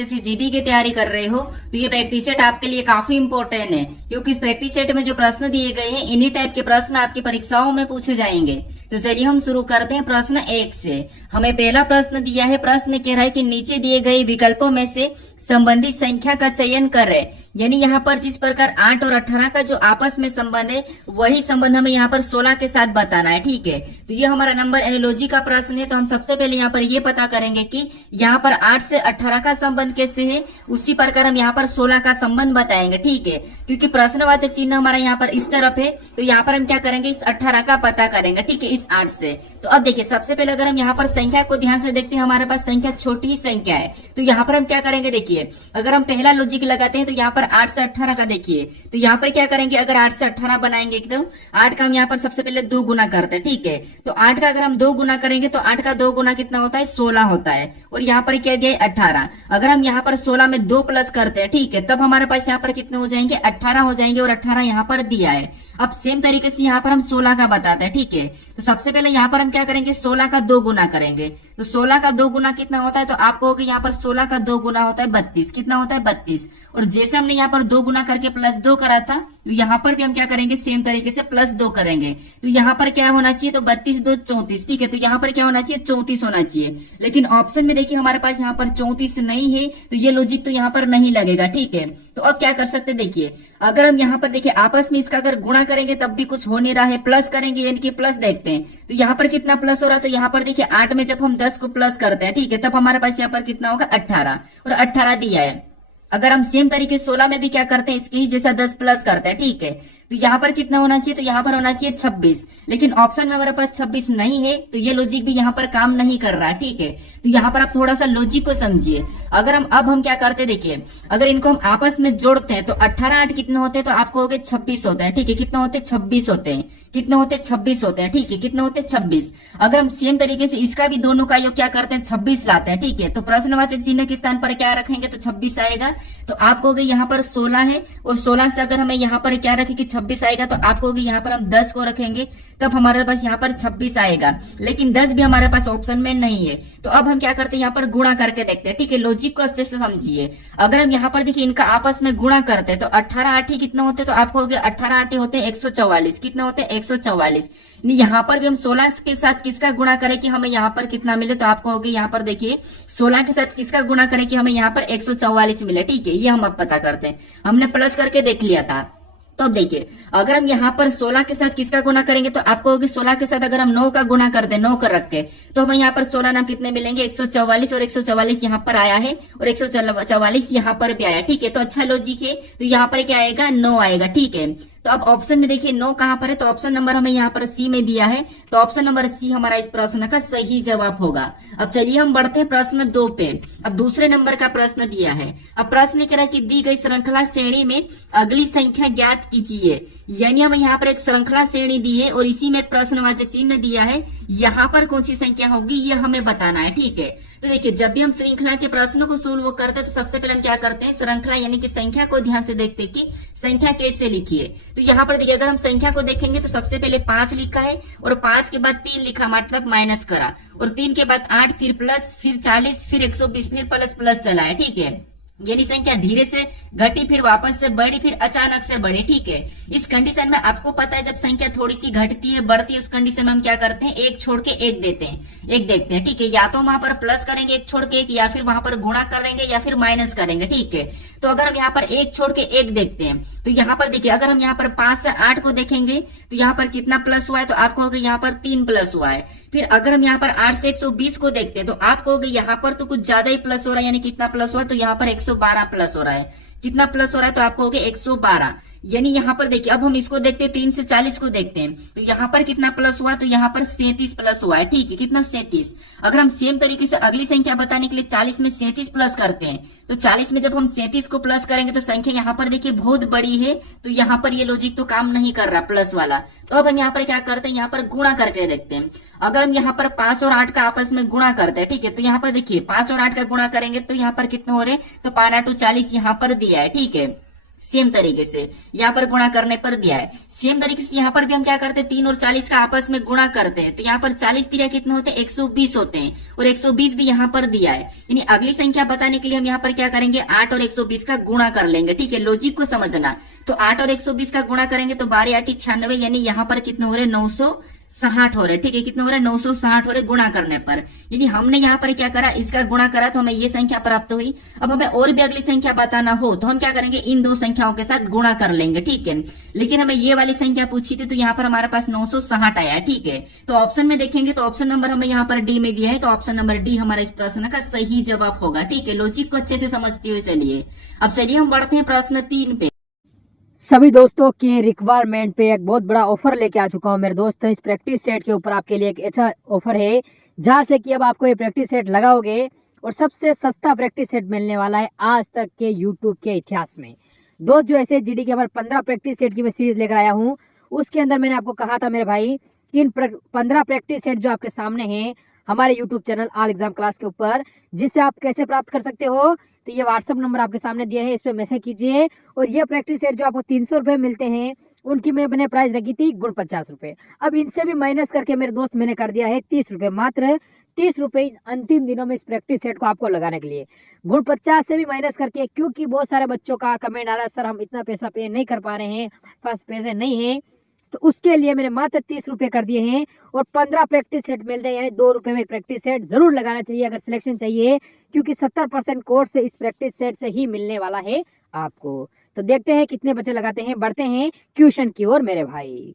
UPSC GD की तैयारी कर रहे हो तो ये प्रैक्टिस सेट आपके लिए काफी इंपॉर्टेंट है, क्योंकि इस प्रैक्टिस सेट में जो प्रश्न दिए गए हैं इन्हीं टाइप के प्रश्न आपकी परीक्षाओं में पूछे जाएंगे। तो चलिए हम शुरू करते हैं प्रश्न 1 से। हमें पहला प्रश्न दिया है, प्रश्न कह रहा है कि नीचे दिए गए विकल्पों में से संबंधित संख्या का चयन करें। यानी यहाँ पर जिस प्रकार 8 और 18 का जो आपस में संबंध है वही संबंध हमें यहाँ पर 16 के साथ बताना है। ठीक है, तो ये हमारा नंबर एनालॉजी का प्रश्न है। तो हम सबसे पहले यहाँ पर ये पता करेंगे कि यहाँ पर 8 से 18 का संबंध कैसे है, उसी प्रकार हम यहाँ पर 16 का संबंध बताएंगे। ठीक है, क्योंकि प्रश्नवाचक चिन्ह हमारा यहाँ पर इस तरफ है, तो यहाँ पर हम क्या करेंगे, इस 18 का पता करेंगे। ठीक है, इस 8 से। तो अब देखिए सबसे पहले अगर हम यहाँ पर संख्या को ध्यान से देखते हैं, हमारे पास संख्या छोटी ही संख्या है, तो यहाँ पर हम क्या करेंगे, देखिए अगर हम पहला लॉजिक लगाते हैं तो यहाँ पर 8 से 18 का देखिए, तो यहाँ पर क्या करेंगे, अगर 8 से 18 बनाएंगे एकदम 8 का हम यहाँ पर सबसे पहले 2 गुना करते हैं। ठीक है, तो 8 का अगर हम 2 गुना करेंगे तो 8 का 2 गुना कितना होता है, 16 होता है। और यहाँ पर क्या दिया है, 18। अगर हम यहाँ पर 16 में 2 प्लस करते हैं, ठीक है, तब हमारे पास यहाँ पर कितने हो जाएंगे, 18 हो जाएंगे। और 18 यहाँ पर दिया है। अब सेम तरीके से यहाँ पर हम 16 का बताते हैं। ठीक है, तो सबसे पहले यहाँ पर हम क्या करेंगे, 16 का 2 गुना करेंगे। तो 16 का 2 गुना कितना होता है, तो आपको होगा यहाँ पर 16 का 2 गुना होता है 32। कितना होता है, 32। और जैसे हमने यहाँ पर 2 गुना करके +2 करा था, तो यहाँ पर भी हम क्या करेंगे, सेम तरीके से +2 करेंगे। तो यहाँ पर क्या होना चाहिए, तो 32 2 34। ठीक है, तो यहाँ पर क्या होना चाहिए, 34 होना चाहिए। लेकिन ऑप्शन में देखिए हमारे पास यहाँ पर 34 नहीं है, तो ये लॉजिक तो यहाँ पर नहीं लगेगा। ठीक है, तो अब क्या कर सकते, देखिए अगर हम यहाँ पर देखिए आपस में इसका अगर गुणा करेंगे तब भी कुछ हो नहीं रहा है, प्लस करेंगे यानी कि प्लस देखते हैं, तो यहाँ पर कितना प्लस हो रहा है, तो यहाँ पर देखिए 8 में जब हम 10 को प्लस करते हैं, ठीक है, तब हमारे पास यहाँ पर कितना होगा, 18। और 18 दिया है। अगर हम सेम तरीके 16 में भी क्या करते हैं, इसके ही जैसा 10 प्लस करते हैं। ठीक है, तो यहाँ पर कितना होना चाहिए, तो यहाँ पर होना चाहिए 26। लेकिन ऑप्शन में हमारे पास 26 नहीं है, तो ये लॉजिक भी यहाँ पर काम नहीं कर रहा है। ठीक है, तो यहाँ पर आप थोड़ा सा लॉजिक को समझिए। अगर हम अब हम क्या करते हैं, देखिए अगर इनको हम आपस में जोड़ते हैं तो 18 8 कितने होते हैं, तो आपको हो गए 26 होते हैं। ठीक है, कितने होते हैं, 26 होते हैं। कितने होते हैं, 26 होते हैं। ठीक है, कितने होते हैं, 26। अगर हम सेम तरीके से इसका भी दोनों का योग क्या करते हैं, 26 लाते हैं। ठीक है, तो प्रश्नवाचक चिन्ह के स्थान पर क्या रखेंगे, तो 26 आएगा। तो आपको हो गए यहाँ पर 16 है, और 16 से अगर हमें यहाँ पर क्या रखेंगे, 26 आएगा, तो आपको हो गए यहाँ पर हम 10 को रखेंगे, तब हमारे पास यहाँ पर 26 आएगा। लेकिन 10 भी हमारे पास ऑप्शन में नहीं है, तो अब हम क्या करते हैं, यहाँ पर गुणा करके देखते हैं। ठीक है, लॉजिक को अच्छे से समझिए। अगर हम यहाँ पर देखिए इनका आपस में गुणा करते हैं तो 18 8 कितना होते हैं, तो आपको हो गया 18 8 होते हैं 144। कितना होते हैं, 144। यहाँ पर भी हम 16 के साथ किसका गुणा करें कि हमें यहाँ पर कितना मिले, तो आपको हो गया यहाँ पर देखिए 16 के साथ किसका गुणा करें कि हमें यहाँ पर 144 मिले। ठीक है, ये हम अब पता करते हैं, हमने प्लस करके देख लिया था। तो देखिए अगर हम यहाँ पर 16 के साथ किसका गुणा करेंगे, तो आपको होगी 16 के साथ अगर हम 9 का गुणा कर दे, 9 कर रख के, तो हमें यहाँ पर 16 नाम कितने मिलेंगे, 144। और 144 यहाँ पर आया है, और 144 यहाँ पर भी आया। ठीक है, तो अच्छा लॉजिक है। तो यहाँ पर क्या आएगा, 9 आएगा। ठीक है, तो अब ऑप्शन में देखिए 9 कहां पर है, तो ऑप्शन नंबर हमें यहाँ पर सी में दिया है, तो ऑप्शन नंबर सी हमारा इस प्रश्न का सही जवाब होगा। अब चलिए हम बढ़ते हैं प्रश्न 2 पे। अब दूसरे नंबर का प्रश्न दिया है। अब प्रश्न कह रहा है कि दी गई श्रृंखला श्रेणी में अगली संख्या ज्ञात कीजिए। यानी हमें यहाँ पर एक श्रृंखला श्रेणी दी है और इसी में एक प्रश्नवाचक चिन्ह दिया है, यहाँ पर कौन सी संख्या होगी ये हमें बताना है। ठीक है, तो देखिए जब भी हम श्रृंखला के प्रश्नों को सोल्व करते हैं तो सबसे पहले हम क्या करते हैं, श्रृंखला यानी कि संख्या को ध्यान से देखते हैं कि संख्या कैसे लिखिए। तो यहाँ पर देखिए अगर हम संख्या को देखेंगे तो सबसे पहले 5 लिखा है, और 5 के बाद 3 लिखा, मतलब माइनस करा, और 3 के बाद 8, फिर प्लस, फिर 40, फिर 120, फिर प्लस प्लस चला है। ठीक है, यानी संख्या धीरे से घटी, फिर वापस से बढ़ी, फिर अचानक से बढ़ी। ठीक है, इस कंडीशन में आपको पता है जब संख्या थोड़ी सी घटती है बढ़ती है, उस कंडीशन में हम क्या करते हैं, एक छोड़ के एक देते हैं, एक देखते हैं। ठीक है, या तो वहां पर प्लस करेंगे एक छोड़ के एक, या फिर वहां पर गुणा करेंगे, या फिर माइनस करेंगे। ठीक है, तो अगर हम यहाँ पर एक छोड़ के एक देखते हैं, तो यहाँ पर देखिए अगर हम यहाँ पर 5 से 8 को देखेंगे तो यहाँ पर कितना प्लस हुआ है, तो आपको होगा यहाँ पर 3 प्लस हुआ है। फिर अगर हम यहाँ पर 8 से 120 को देखते हैं तो आपको होगा यहाँ पर तो कुछ ज्यादा ही प्लस हो रहा है, यानी कितना प्लस हुआ है, तो यहाँ पर 112 प्लस हो रहा है। कितना प्लस हो रहा है, तो आपको हो गया 112। यानी यहाँ पर देखिए अब हम इसको देखते हैं 3 से 40 को देखते हैं, तो यहाँ पर कितना प्लस हुआ, तो यहाँ पर 37 प्लस हुआ है। ठीक है, कितना 37। अगर हम सेम तरीके से अगली संख्या बताने के लिए 40 में 37 प्लस करते हैं, तो 40 में जब हम 37 को प्लस करेंगे तो संख्या यहाँ पर देखिए बहुत बड़ी है, तो यहाँ पर ये लॉजिक तो काम नहीं कर रहा प्लस वाला। तो अब हम यहाँ पर क्या करते हैं, यहाँ पर गुणा करके देखते हैं। अगर हम यहाँ पर 5 और 8 का आपस में गुणा करते हैं, ठीक है, तो यहाँ पर देखिए 5 और 8 का गुणा करेंगे तो यहाँ पर कितने हो रहे, तो 5 8 40 यहाँ पर दिया है। ठीक है, सेम तरीके से यहाँ पर गुणा करने पर दिया है। सेम तरीके से यहाँ पर भी हम क्या करते हैं, 3 और 40 का आपस में गुणा करते हैं। तो यहाँ पर 40 तिरिया कितने होते हैं, 120 होते हैं, और 120 भी यहाँ पर दिया है। यानी अगली संख्या बताने के लिए हम यहाँ पर क्या करेंगे, 8 और 120 का गुणा कर लेंगे। ठीक है, लॉजिक को समझना। तो 8 और 120 का गुणा करेंगे तो 12 8 96, यानी यहाँ पर कितने हो रहे, 960 हो रहे। ठीक है, कितने हो रहे, 960 हो रहे गुणा करने पर। यानी हमने यहाँ पर क्या करा, इसका गुणा करा तो हमें ये संख्या प्राप्त हुई। अब हमें और भी अगली संख्या बताना हो तो हम क्या करेंगे, इन दो संख्याओं के साथ गुणा कर लेंगे। ठीक है, लेकिन हमें ये वाली संख्या पूछी थी तो यहाँ पर हमारे पास 960 आया। ठीक है, तो ऑप्शन में देखेंगे तो ऑप्शन नंबर हमें यहाँ पर डी में दिया है, तो ऑप्शन नंबर डी हमारा इस प्रश्न का सही जवाब होगा। ठीक है, लॉजिक को अच्छे से समझते हुए चलिए। अब चलिए हम बढ़ते हैं प्रश्न 3 पे। सभी दोस्तों के रिक्वायरमेंट पे एक बहुत बड़ा ऑफर लेके आ चुका हूँ मेरे दोस्तों। इस प्रैक्टिस सेट के ऊपर आपके लिए एक अच्छा ऑफर है, जहाँ से कि अब आपको ये प्रैक्टिस सेट लगाओगे और सबसे सस्ता प्रैक्टिस सेट मिलने वाला है आज तक के यूट्यूब के इतिहास में। दोस्त जो ऐसे जीडी के हमारे 15 प्रैक्टिस सेट की मैं सीरीज लेकर आया हूँ, उसके अंदर मैंने आपको कहा था मेरे भाई कि इन 15 प्रैक्टिस सेट जो आपके सामने हैं हमारे YouTube channel all exam class के ऊपर, जिससे आप कैसे प्राप्त कर सकते हो, तो ये व्हाट्सअप नंबर आपके सामने दिया है, इस पे मैसेज कीजिए। और ये प्रैक्टिस सेट जो आपको 300 रुपये मिलते हैं, उनकी मैंने प्राइस रखी थी गुण 50 रुपये। अब इनसे भी माइनस करके मेरे दोस्त मैंने कर दिया है 30 रुपये, मात्र 30 रुपये अंतिम दिनों में इस प्रैक्टिस सेट को आपको लगाने के लिए। गुण 50 से भी माइनस करके, क्योंकि बहुत सारे बच्चों का कमेंट आ रहा है सर हम इतना पैसा पे नहीं कर पा रहे हैं, पास पैसे नहीं है, तो उसके लिए मैंने मात्र 30 रुपये कर दिए हैं और 15 प्रैक्टिस सेट मिलते हैं, यानी 2 रुपये में प्रैक्टिस सेट जरूर लगाना चाहिए अगर सिलेक्शन चाहिए, क्योंकि 70% कोर्स इस प्रैक्टिस सेट से ही मिलने वाला है आपको। तो देखते हैं कितने बच्चे लगाते हैं, बढ़ते हैं क्वेश्चन की ओर मेरे भाई।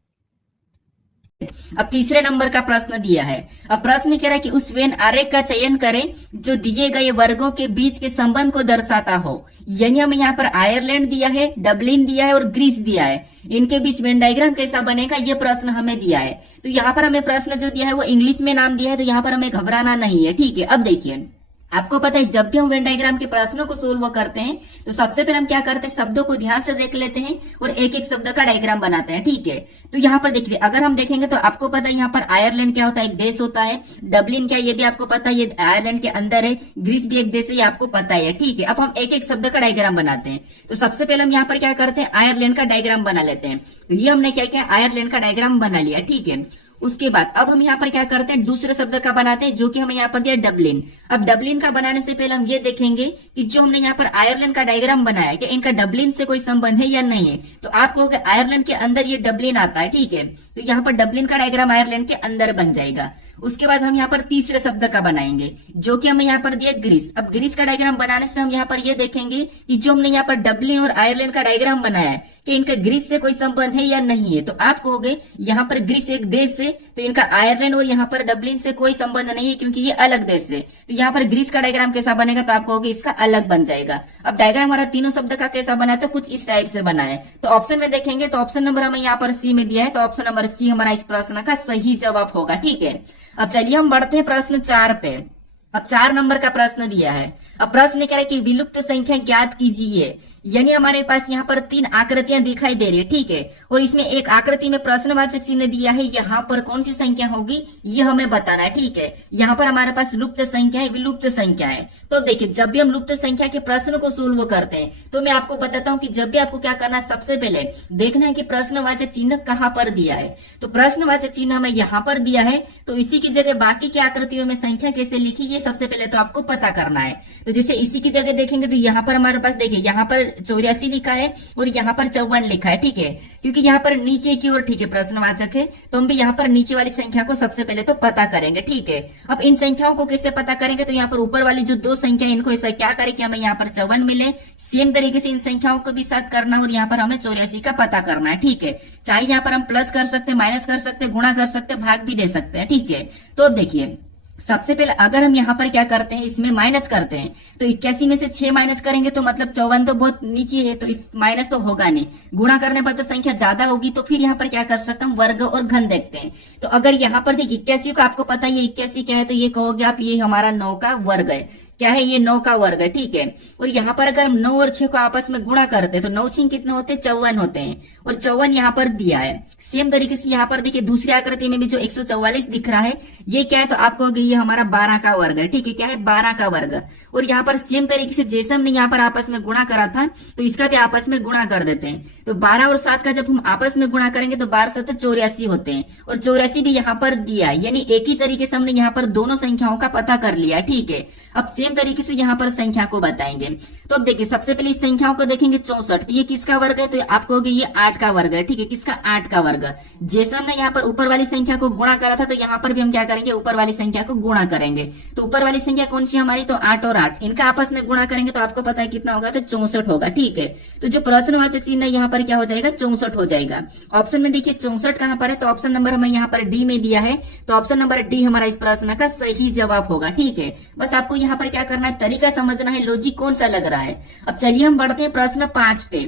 अब तीसरे नंबर का प्रश्न दिया है। अब प्रश्न कह रहा है कि उस वेन आरेख का चयन करें जो दिए गए वर्गों के बीच के संबंध को दर्शाता हो। यानी हमें यहाँ पर आयरलैंड दिया है, डबलिन दिया है और ग्रीस दिया है, इनके बीच वेन डायग्राम कैसा बनेगा ये प्रश्न हमें दिया है। तो यहाँ पर हमें प्रश्न जो दिया है वो इंग्लिश में नाम दिया है, तो यहाँ पर हमें घबराना नहीं है। ठीक है, अब देखिए आपको पता है जब भी हम वेन डायग्राम के प्रश्नों को सोल्व करते हैं तो सबसे पहले हम क्या करते हैं, शब्दों को ध्यान से देख लेते हैं और एक एक शब्द का डायग्राम बनाते हैं। ठीक है, तो यहाँ पर देखिए अगर हम देखेंगे तो आपको पता है यहाँ पर आयरलैंड क्या होता है, एक देश होता है। डबलिन क्या, ये भी आपको पता है, ये आयरलैंड के अंदर है। ग्रीस भी एक देश है, ये आपको पता है। ठीक है, अब हम एक एक शब्द का डायग्राम बनाते हैं। तो सबसे पहले हम यहाँ पर क्या करते हैं, आयरलैंड का डायग्राम बना लेते हैं। तो ये हमने क्या किया, आयरलैंड का डायग्राम बना लिया। ठीक है, उसके बाद अब हम यहाँ पर क्या करते हैं, दूसरे शब्द का बनाते हैं, जो कि हमें यहाँ पर दिया डबलिन। अब डबलिन का बनाने से पहले हम ये देखेंगे कि जो हमने यहाँ पर आयरलैंड का डायग्राम बनाया है, कि इनका डबलिन से कोई संबंध है या नहीं है। तो आप कहोगे आयरलैंड के अंदर ये डबलिन आता है। ठीक है, तो यहाँ पर डबलिन का डायग्राम आयरलैंड के अंदर बन जाएगा। उसके बाद हम यहाँ पर तीसरे शब्द का बनाएंगे, जो कि हमें यहाँ पर दिया ग्रीस। अब ग्रीस का डायग्राम बनाने से हम यहाँ पर ये देखेंगे कि जो हमने यहाँ पर डबलिन और आयरलैंड का डायग्राम बनाया है कि इनका ग्रीस से कोई संबंध है या नहीं है। तो आप कहोगे यहाँ पर ग्रीस एक देश से, तो इनका आयरलैंड और यहाँ पर डबलिन से कोई संबंध नहीं है क्योंकि ये अलग देश है। तो यहाँ पर ग्रीस का डायग्राम कैसा बनेगा, तो आप कहोगे इसका अलग बन जाएगा। अब डायग्राम हमारा तीनों शब्द का कैसा बना है, तो कुछ इस टाइप से बना है। तो ऑप्शन में देखेंगे तो ऑप्शन नंबर हमें यहाँ पर सी में दिया है, तो ऑप्शन नंबर सी हमारा इस प्रश्न का सही जवाब होगा। ठीक है, अब चलिए हम बढ़ते हैं प्रश्न 4 पे। अब 4 नंबर का प्रश्न दिया है। अब प्रश्न कह रहा है कि विलुप्त संख्या ज्ञात कीजिए। यानी हमारे पास यहाँ पर 3 आकृतियां दिखाई दे रही है। ठीक है, और इसमें एक आकृति में प्रश्नवाचक चिन्ह दिया है, यहाँ पर कौन सी संख्या होगी ये हमें बताना है। ठीक है, यहाँ पर हमारे पास लुप्त संख्या है, विलुप्त संख्या है। तो देखिए जब भी हम लुप्त संख्या के प्रश्न को सोल्व करते हैं तो मैं आपको बताता हूँ कि जब भी आपको क्या करना है, सबसे पहले देखना है कि प्रश्नवाचक चिन्ह कहाँ पर दिया है। तो प्रश्नवाचक चिन्ह हमें यहाँ पर दिया है, तो इसी की जगह बाकी की आकृतियों में संख्या कैसे लिखी ये सबसे पहले तो आपको पता करना है। तो जैसे इसी की जगह देखेंगे तो यहाँ पर हमारे पास देखिए यहाँ पर 84 लिखा है और यहाँ पर 54 लिखा है। ठीक है, क्योंकि यहाँ पर नीचे की ओर ठीक है प्रश्नवाचक है, तो हम भी यहाँ पर नीचे वाली संख्या को सबसे पहले तो पता करेंगे। ठीक है, अब इन संख्याओं को कैसे पता करेंगे, तो यहाँ पर ऊपर वाली जो 2 संख्या इनको ऐसा क्या करें कि हमें यहाँ पर 54 मिले, सेम तरीके से इन संख्याओं को भी साथ करना और यहाँ पर हमें 84 का पता करना है। ठीक है, चाहे यहाँ पर हम प्लस कर सकते हैं, माइनस कर सकते हैं, गुणा कर सकते हैं, भाग भी दे सकते हैं। ठीक है, तो अब देखिए सबसे पहले अगर हम यहाँ पर क्या करते हैं, इसमें माइनस करते हैं, तो 81 में से 6 माइनस करेंगे तो मतलब 54 तो बहुत नीचे है, तो इस माइनस तो होगा नहीं। गुणा करने पर तो संख्या ज्यादा होगी, तो फिर यहाँ पर क्या कर सकते हैं, वर्ग और घन देखते हैं। तो अगर यहाँ पर देखिए 81 को आपको पता है ये 81 क्या है, तो ये कहोगे आप ये हमारा 9 का वर्ग है। क्या है, ये 9 का वर्ग है। ठीक है, और यहाँ पर अगर हम 9 और 6 को आपस में गुणा करते हैं तो 9 6 कितने होते हैं, 54 होते हैं, और 54 यहाँ पर दिया है। सेम तरीके से यहाँ पर देखिए दूसरी आकृति में भी जो 144 दिख रहा है ये क्या है, तो आप कहोगे ये हमारा 12 का वर्ग है। ठीक है, क्या है, 12 का वर्ग। और यहाँ पर सेम तरीके से जैसे हमने यहाँ पर आपस में गुणा करा था तो इसका भी आपस में गुणा कर देते हैं। तो 12 और 7 का जब हम आपस में गुणा करेंगे तो 12 7 84 होते हैं और 84 भी यहाँ पर दिया है, यानी एक ही तरीके से हमने यहाँ पर दोनों संख्याओं का पता कर लिया। ठीक है, अब सेम तरीके से यहाँ पर संख्या को बताएंगे। तो अब देखिए सबसे पहले इस संख्याओं को देखेंगे 64, तो ये किसका वर्ग है, तो आप कहोगे ये 8 का वर्ग है। ठीक है, किसका, 8 का वर्ग। जैसे हमने यहाँ पर ऊपर वाली संख्या को गुणा करा था तो यहाँ पर भी हम क्या करेंगे, ऊपर वाली संख्या को गुणा करेंगे। तो ऊपर वाली संख्या कौन सी हमारी, तो 8 और 8, इनका आपस में गुणा करेंगे तो आपको पता है कितना होगा, तो 64 होगा। ठीक है, तो जो प्रश्नवाचक चिन्ह है यहाँ पर क्या हो जाएगा, 64 हो जाएगा। ऑप्शन में देखिए 64 कहां पर है, तो ऑप्शन नंबर हमें यहाँ पर डी में दिया है, तो ऑप्शन नंबर डी हमारा इस प्रश्न का सही जवाब होगा। ठीक है, बस आपको यहाँ पर क्या करना है, तरीका समझना है, लॉजिक कौन सा लग रहा है। अब चलिए हम बढ़ते हैं प्रश्न 5 पे।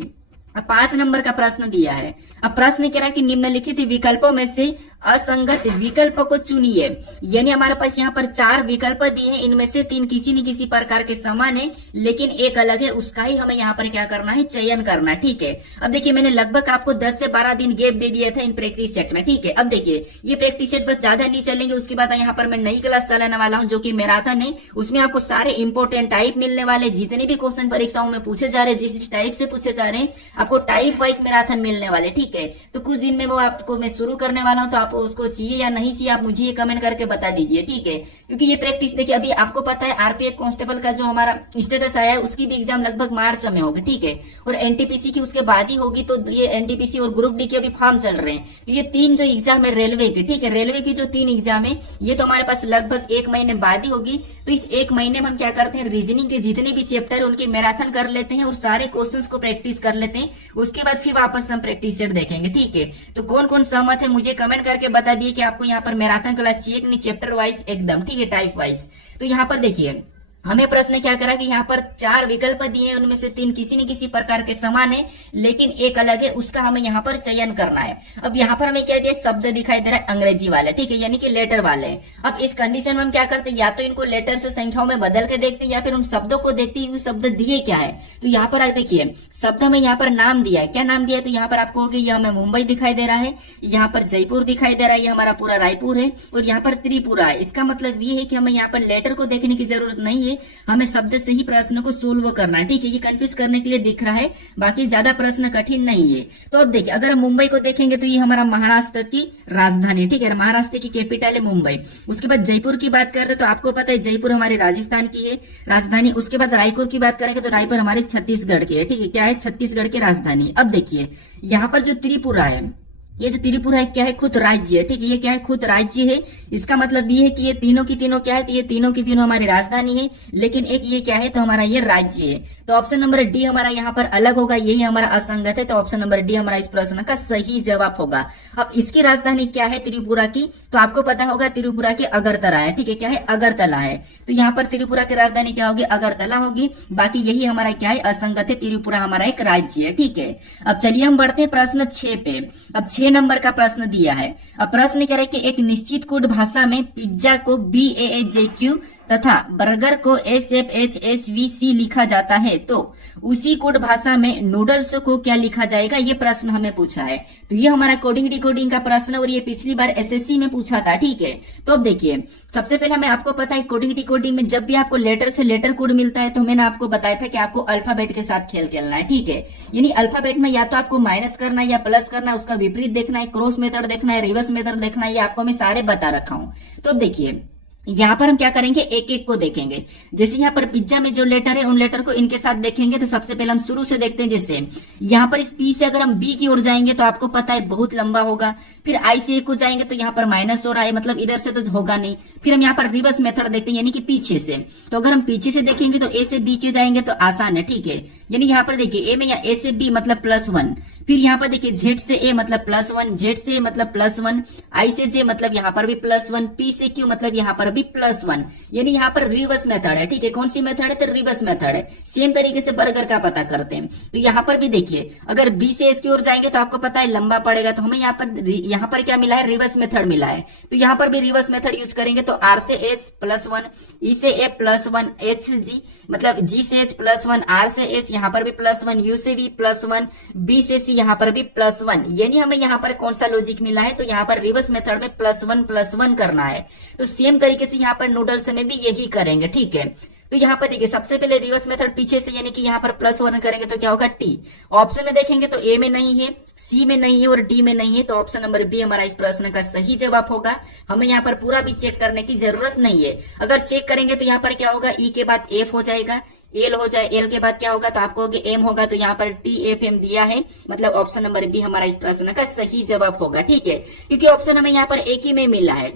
अब 5 नंबर का प्रश्न दिया है। अब प्रश्न कह रहा है कि निम्नलिखित विकल्पों में से असंगत विकल्प को चुनिए, यानी हमारे पास यहाँ पर 4 विकल्प दिए हैं, इनमें से 3 किसी न किसी प्रकार के समान है लेकिन एक अलग है, उसका ही हमें यहाँ पर क्या करना है, चयन करना है। ठीक है, अब देखिए मैंने लगभग आपको 10 से 12 दिन गैप दे दिया था इन प्रैक्टिस सेट में। ठीक है, अब देखिए ये प्रैक्टिस सेट बस ज्यादा नहीं चलेंगे, उसके बाद यहाँ पर मैं नई क्लास चलाने वाला हूँ जो कि मैराथन है। उसमें आपको सारे इंपोर्टेंट टाइप मिलने वाले, जितने भी क्वेश्चन परीक्षाओं में पूछे जा रहे हैं, जिस टाइप से पूछे जा रहे हैं, आपको टाइप वाइज मैराथन मिलने वाले। ठीक है, तो कुछ दिन में वो आपको मैं शुरू करने वाला हूँ, तो आप उसको चाहिए या नहीं चाहिए आप मुझे ये कमेंट करके बता दीजिए। ठीक है, क्योंकि ये प्रैक्टिस देखिए अभी आपको पता है आरपीएफ कांस्टेबल का जो हमारा स्टेटस आया है उसकी भी एग्जाम लगभग मार्च में होगी। ठीक है, और एनटीपीसी की उसके बाद ही होगी, तो ये एनटीपीसी और ग्रुप डी के अभी फॉर्म चल रहे हैं। तो ये 3 जो एग्जाम है रेलवे के, ठीक है, रेलवे की जो 3 एग्जाम है ये तो हमारे पास लगभग 1 महीने बाद ही होगी। तो इस 1 महीने में हम क्या करते हैं, रीजनिंग के जितने भी चैप्टर है उनकी मैराथन कर लेते हैं और सारे क्वेश्चंस को प्रैक्टिस कर लेते हैं। उसके बाद फिर वापस हम प्रैक्टिस सेट देखेंगे। ठीक है, तो कौन कौन सहमत है मुझे कमेंट करके बता दिए कि आपको यहाँ पर मैराथन क्लास चाहिए कि नहीं, चैप्टर वाइज एकदम। ठीक है, टाइप वाइज। तो यहाँ पर देखिए हमें प्रश्न क्या करा कि यहाँ पर 4 विकल्प दिए हैं, उनमें से 3 किसी न किसी प्रकार के समान है लेकिन एक अलग है, उसका हमें यहाँ पर चयन करना है। अब यहाँ पर हमें क्या दिया, शब्द दिखाई दे रहा है अंग्रेजी वाले। ठीक है, यानी कि लेटर वाले। अब इस कंडीशन में हम क्या करते हैं, या तो इनको लेटर से संख्याओं में बदल के देखते हैं या फिर उन शब्दों को देखते हैं शब्द दिए क्या है। तो यहाँ पर देखिए शब्द में यहाँ पर नाम दिया है, क्या नाम दिया है, तो यहाँ पर आपको होगी ये हमें मुंबई दिखाई दे रहा है, यहाँ पर जयपुर दिखाई दे रहा है, ये हमारा पूरा रायपुर है और यहाँ पर त्रिपुरा है। इसका मतलब ये है कि हमें यहाँ पर लेटर को देखने की जरूरत नहीं है, हमें शब्द से ही प्रश्न को सोल्व करना है। ठीक है, ये कंफ्यूज करने के लिए दिख रहा है, बाकी ज्यादा प्रश्न कठिन नहीं है। तो अब देखिए अगर हम मुंबई को देखेंगे तो ये हमारा महाराष्ट्र की राजधानी। ठीक है, महाराष्ट्र की कैपिटल है मुंबई। उसके बाद जयपुर की बात करें तो आपको पता है जयपुर हमारे राजस्थान की है राजधानी। उसके बाद रायपुर की बात करेंगे तो रायपुर हमारे छत्तीसगढ़ की है। ठीक है, क्या है, छत्तीसगढ़ की राजधानी। अब देखिए यहाँ पर जो त्रिपुरा है, ये जो त्रिपुरा है क्या है, खुद राज्य है। ठीक है, ये क्या है, खुद राज्य है। इसका मतलब ये है कि ये तीनों की तीनों क्या है, तो ये तीनों की तीनों हमारी राजधानी है लेकिन एक ये क्या है, तो हमारा ये राज्य है। तो ऑप्शन नंबर डी हमारा यहाँ पर अलग होगा, यही हमारा असंगत है। तो ऑप्शन नंबर डी हमारा इस प्रश्न का सही जवाब होगा। अब इसकी राजधानी क्या है त्रिपुरा की, तो आपको पता होगा त्रिपुरा की अगरतला है। ठीक है, क्या है, अगरतला है। तो यहाँ पर त्रिपुरा की राजधानी क्या होगी, अगरतला होगी। बाकी यही हमारा क्या है, असंगत है, त्रिपुरा हमारा एक राज्य है। ठीक है, अब चलिए हम बढ़ते हैं प्रश्न 6 पे। अब 6 नंबर का प्रश्न दिया है। अब प्रश्न कह रहा है कि एक निश्चित कोड भाषा में पिज्जा को BAAJQ तथा बर्गर को SFHSVC लिखा जाता है, तो उसी कोड भाषा में नूडल्स को क्या लिखा जाएगा, ये प्रश्न हमें पूछा है। तो ये हमारा कोडिंग डिकोडिंग का प्रश्न और ये पिछली बार SSC में पूछा था। ठीक है, तो अब देखिए सबसे पहले हमें आपको पता है कोडिंग डिकोडिंग में जब भी आपको लेटर से लेटर कोड मिलता है तो मैंने आपको बताया था कि आपको अल्फाबेट के साथ खेल खेलना है। ठीक है, यानी अल्फाबेट में या तो आपको माइनस करना है या प्लस करना है, उसका विपरीत देखना है, क्रॉस मेथड देखना है, रिवर्स मेथड देखना है, ये आपको मैं सारे बता रखा हूं। तो अब देखिए यहाँ पर हम क्या करेंगे, एक एक को देखेंगे। जैसे यहाँ पर पिज्जा में जो लेटर है उन लेटर को इनके साथ देखेंगे। तो सबसे पहले हम शुरू से देखते हैं। जैसे यहाँ पर इस पी से अगर हम बी की ओर जाएंगे तो आपको पता है बहुत लंबा होगा। फिर आई से ए को जाएंगे तो यहाँ पर माइनस हो रहा है, मतलब इधर से तो होगा नहीं। फिर हम यहाँ पर रिवर्स मेथड देखते हैं, यानी कि पीछे से। तो अगर हम पीछे से देखेंगे तो ए से बी के जाएंगे तो आसान है। ठीक है, यानी यहाँ पर देखिए ए में या ए से बी मतलब +1। फिर यहाँ पर देखिए जेड से ए मतलब +1, जेड से ए मतलब +1, आई से जे मतलब यहाँ पर भी +1, पी से क्यू मतलब यहाँ पर भी +1, यानी यहाँ पर रिवर्स मेथड है। ठीक है, कौन सी मेथड है, तो रिवर्स मेथड है। सेम तरीके से बर्गर का पता करते हैं। तो यहाँ पर भी देखिए अगर बी से एस की ओर जाएंगे तो आपको पता है लंबा पड़ेगा, तो हमें यहाँ पर क्या मिला है, रिवर्स मेथड मिला है। तो यहाँ पर भी रिवर्स मेथड यूज करेंगे तो आर से एस +1, ई से ए +1, एच से जी मतलब जी से एच +1, आर से एस यहाँ पर भी +1, यू से भी +1, बी से सी यहाँ पर भी +1, यानी हमें यहाँ पर कौन सा लॉजिक मिला है, तो यहाँ पर रिवर्स मेथड में +1 +1 करना है। तो सेम तरीके से यहाँ पर नूडल्स में भी यही करेंगे। ठीक है, तो यहाँ पर देखिए सबसे पहले रिवर्स मेथड पीछे से, यानी कि यहाँ पर +1 करेंगे तो क्या होगा टी। ऑप्शन में देखेंगे तो ए में नहीं है, सी में नहीं है और डी में नहीं है, तो ऑप्शन नंबर बी हमारा इस प्रश्न का सही जवाब होगा। हमें यहाँ पर पूरा भी चेक करने की जरूरत नहीं है। अगर चेक करेंगे तो यहाँ पर क्या होगा, ई के बाद एफ हो जाएगा, एल हो जाए, एल के बाद क्या होगा तो आपको एम होगा, तो यहाँ पर टी एफ एम दिया है, मतलब ऑप्शन नंबर बी हमारा इस प्रश्न का सही जवाब होगा। ठीक है, क्योंकि ऑप्शन हमें यहाँ पर एक ही में मिला है।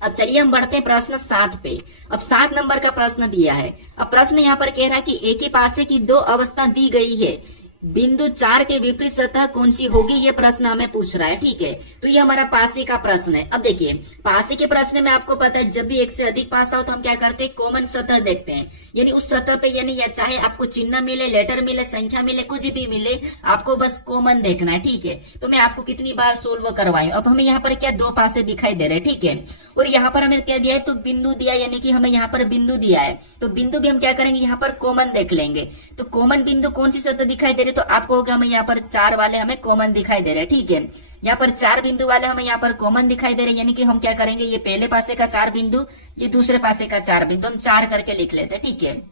अब चलिए हम बढ़ते हैं प्रश्न 7 पे। अब 7 नंबर का प्रश्न दिया है। अब प्रश्न यहाँ पर कह रहा है कि एक ही पासे की दो अवस्था दी गई है, बिंदु 4 के विपरीत सतह कौन सी होगी, ये प्रश्न हमें पूछ रहा है। ठीक है, तो ये हमारा पासे का प्रश्न है। अब देखिए पासे के प्रश्न में आपको पता है जब भी एक से अधिक पासा हो तो हम क्या करते हैं, कॉमन सतह देखते हैं, यानी उस सतह पे, यानी या चाहे आपको चिन्ह मिले, लेटर मिले, संख्या मिले, कुछ भी मिले, आपको बस कॉमन देखना है। ठीक है, तो मैं आपको कितनी बार सोल्व करवाई। अब हमें यहाँ पर क्या दो पासे दिखाई दे रहे हैं। ठीक है, और यहाँ पर हमें क्या दिया है, तो बिंदु दिया, यानी कि हमें यहाँ पर बिंदु दिया है, तो बिंदु भी हम क्या करेंगे, यहाँ पर कॉमन देख लेंगे। तो कॉमन बिंदु कौन सी सतह दिखाई दे रही, तो आपको होगा हमें यहाँ पर 4 वाले हमें कॉमन दिखाई दे रहे हैं। ठीक है, यहाँ पर 4 बिंदु वाले हमें यहाँ पर कॉमन दिखाई दे रहे हैं, यानी कि हम क्या करेंगे, ये पहले पासे का 4 बिंदु, ये दूसरे पासे का 4 बिंदु, हम 4 करके लिख लेते हैं। ठीक है,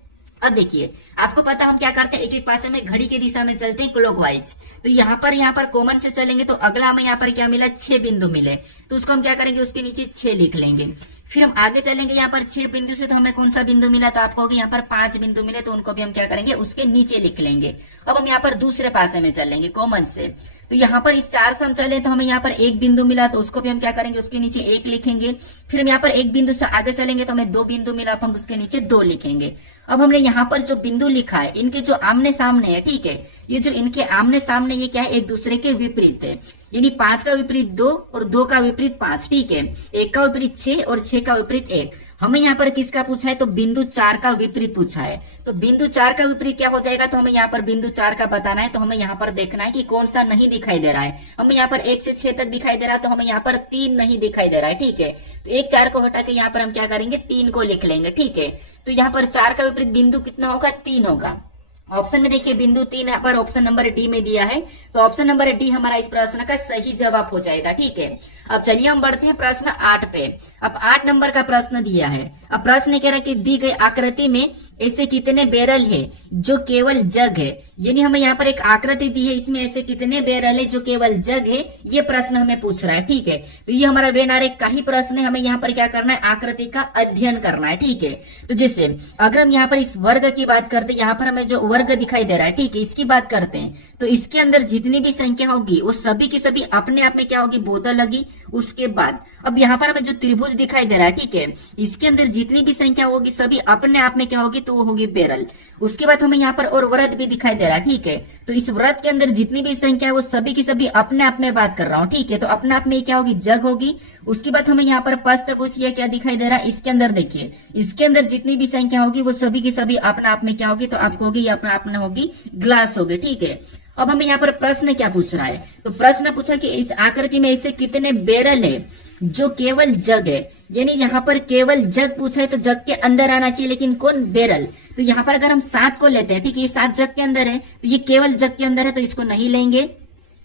अब देखिए आपको पता हम क्या करते हैं, एक एक पासे में घड़ी की दिशा में चलते हैं क्लॉकवाइज। तो यहाँ पर कॉमन से चलेंगे तो अगला हमें यहाँ पर क्या मिला, 6 बिंदु मिले, तो उसको हम क्या करेंगे, उसके नीचे 6 लिख लेंगे। फिर हम आगे चलेंगे यहाँ पर 6 बिंदु से, तो हमें कौन सा बिंदु मिला, तो आपको यहाँ पर 5 बिंदु मिले, तो उनको भी हम क्या करेंगे, उसके नीचे लिख लेंगे। अब हम यहाँ पर दूसरे पासे में चलेंगे कॉमन से, तो यहाँ पर इस 4 से हम चले तो हमें यहाँ पर 1 बिंदु मिला, तो उसको भी हम क्या करेंगे, उसके नीचे 1 लिखेंगे। फिर हम यहाँ पर 1 बिंदु से आगे चलेंगे तो हमें 2 बिंदु मिला, अब हम उसके नीचे 2 लिखेंगे। अब हमने यहाँ पर जो बिंदु लिखा है इनके जो आमने सामने है, ठीक है, ये जो इनके आमने सामने ये क्या है, एक दूसरे के विपरीत है, यानी 5 का विपरीत 2 और 2 का विपरीत 5। ठीक है, 1 का विपरीत 6 और 6 का विपरीत 1। हमें यहाँ पर किसका पूछा है, तो बिंदु 4 का विपरीत पूछा है। तो बिंदु 4 का विपरीत क्या हो जाएगा, तो हमें यहाँ पर बिंदु 4 का बताना है, तो हमें यहाँ पर देखना है कि कौन सा नहीं दिखाई दे रहा है। हमें यहाँ पर 1 से 6 तक दिखाई दे रहा है, तो हमें यहाँ पर 3 नहीं दिखाई दे रहा है। ठीक है, तो 1 4 को हटा के यहाँ पर हम क्या करेंगे, 3 को लिख लेंगे। ठीक है, तो यहाँ पर 4 का विपरीत बिंदु कितना होगा, 3 होगा। ऑप्शन में देखिए बिंदु 3 यहाँ पर ऑप्शन नंबर डी में दिया है, तो ऑप्शन नंबर डी हमारा इस प्रश्न का सही जवाब हो जाएगा। ठीक है, अब चलिए हम बढ़ते हैं प्रश्न 8 पे। अब 8 नंबर का प्रश्न दिया है। अब प्रश्न कह रहा है कि दी गई आकृति में ऐसे कितने बैरल है जो केवल जग है, यानी हमें यहाँ पर एक आकृति दी है, इसमें ऐसे कितने बैरल है जो केवल जग है, ये प्रश्न हमें पूछ रहा है। ठीक है, तो ये हमारा वेन आरेख का ही प्रश्न है, हमें यहाँ पर क्या करना है, आकृति का अध्ययन करना है। ठीक है, तो जैसे अगर हम यहाँ पर इस वर्ग की बात करते हैं, यहाँ पर हमें जो वर्ग दिखाई दे रहा है, ठीक है, इसकी बात करते हैं, तो इसके अंदर जितनी भी संख्या होगी वो सभी की सभी अपने आप में क्या होगी, बोतल लगी। उसके बाद अब यहाँ पर हमें जो त्रिभुज दिखाई दे रहा है, ठीक है, इसके अंदर जितनी भी संख्या होगी सभी अपने आप में क्या होगी, तो वो होगी बैरल। उसके बाद हमें यहाँ पर और वृत्त भी दिखाई दे रहा है। ठीक है, तो इस वृत्त के अंदर जितनी भी संख्या है वो सभी की सभी अपने आप में बात कर रहा हूँ। ठीक है, तो अपने आप में क्या होगी, जग होगी। उसके बाद हमें यहाँ पर प्रश्न पूछिए क्या दिखाई दे रहा है, इसके अंदर देखिए, इसके अंदर जितनी भी संख्या होगी वो सभी की सभी अपने आप में क्या होगी, तो आपको होगी, ये अपने आप में होगी, ग्लास होगी। ठीक है, अब हमें यहाँ पर प्रश्न क्या पूछ रहा है, तो प्रश्न पूछा कि इस आकृति में ऐसे कितने बैरल है जो केवल जग है, यानी यहाँ पर केवल जग पूछा है, तो जग के अंदर आना चाहिए, लेकिन कौन, बैरल। तो यहाँ पर अगर हम 7 को लेते हैं, ठीक है, ये 7 जग के अंदर है, तो ये केवल जग के अंदर है, तो इसको नहीं लेंगे।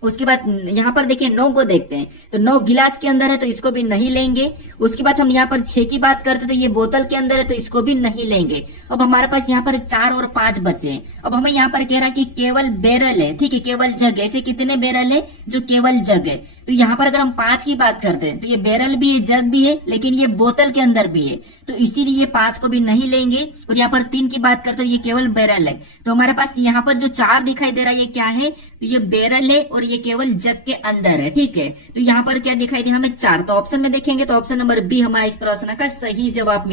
उसके बाद यहाँ पर देखिए 9 को देखते हैं, तो 9 गिलास के अंदर है, तो इसको भी नहीं लेंगे। उसके बाद हम यहाँ पर 6 की बात करते हैं, तो ये बोतल के अंदर है, तो इसको भी नहीं लेंगे। अब हमारे पास यहाँ पर 4 और 5 बचे हैं। अब हमें यहाँ पर कह रहा है कि केवल बैरल है, ठीक है, केवल जग। ऐसे कितने बैरल है जो केवल जग है, तो यहाँ पर अगर हम 5 की बात करते हैं, तो ये बैरल भी है, जग भी है, लेकिन ये बोतल के अंदर भी है, तो इसीलिए ये 5 को भी नहीं लेंगे। और यहाँ पर 3 की बात करते हैं, ये केवल बैरल है, तो हमारे पास यहाँ पर जो 4 दिखाई दे रहा है, ये क्या है, तो ये बैरल है और ये केवल जग के अंदर है। ठीक है, तो यहाँ पर क्या दिखाई दे, हमें 4, तो ऑप्शन में देखेंगे तो ऑप्शन नंबर बी हमारा इस प्रश्न का सही जवाब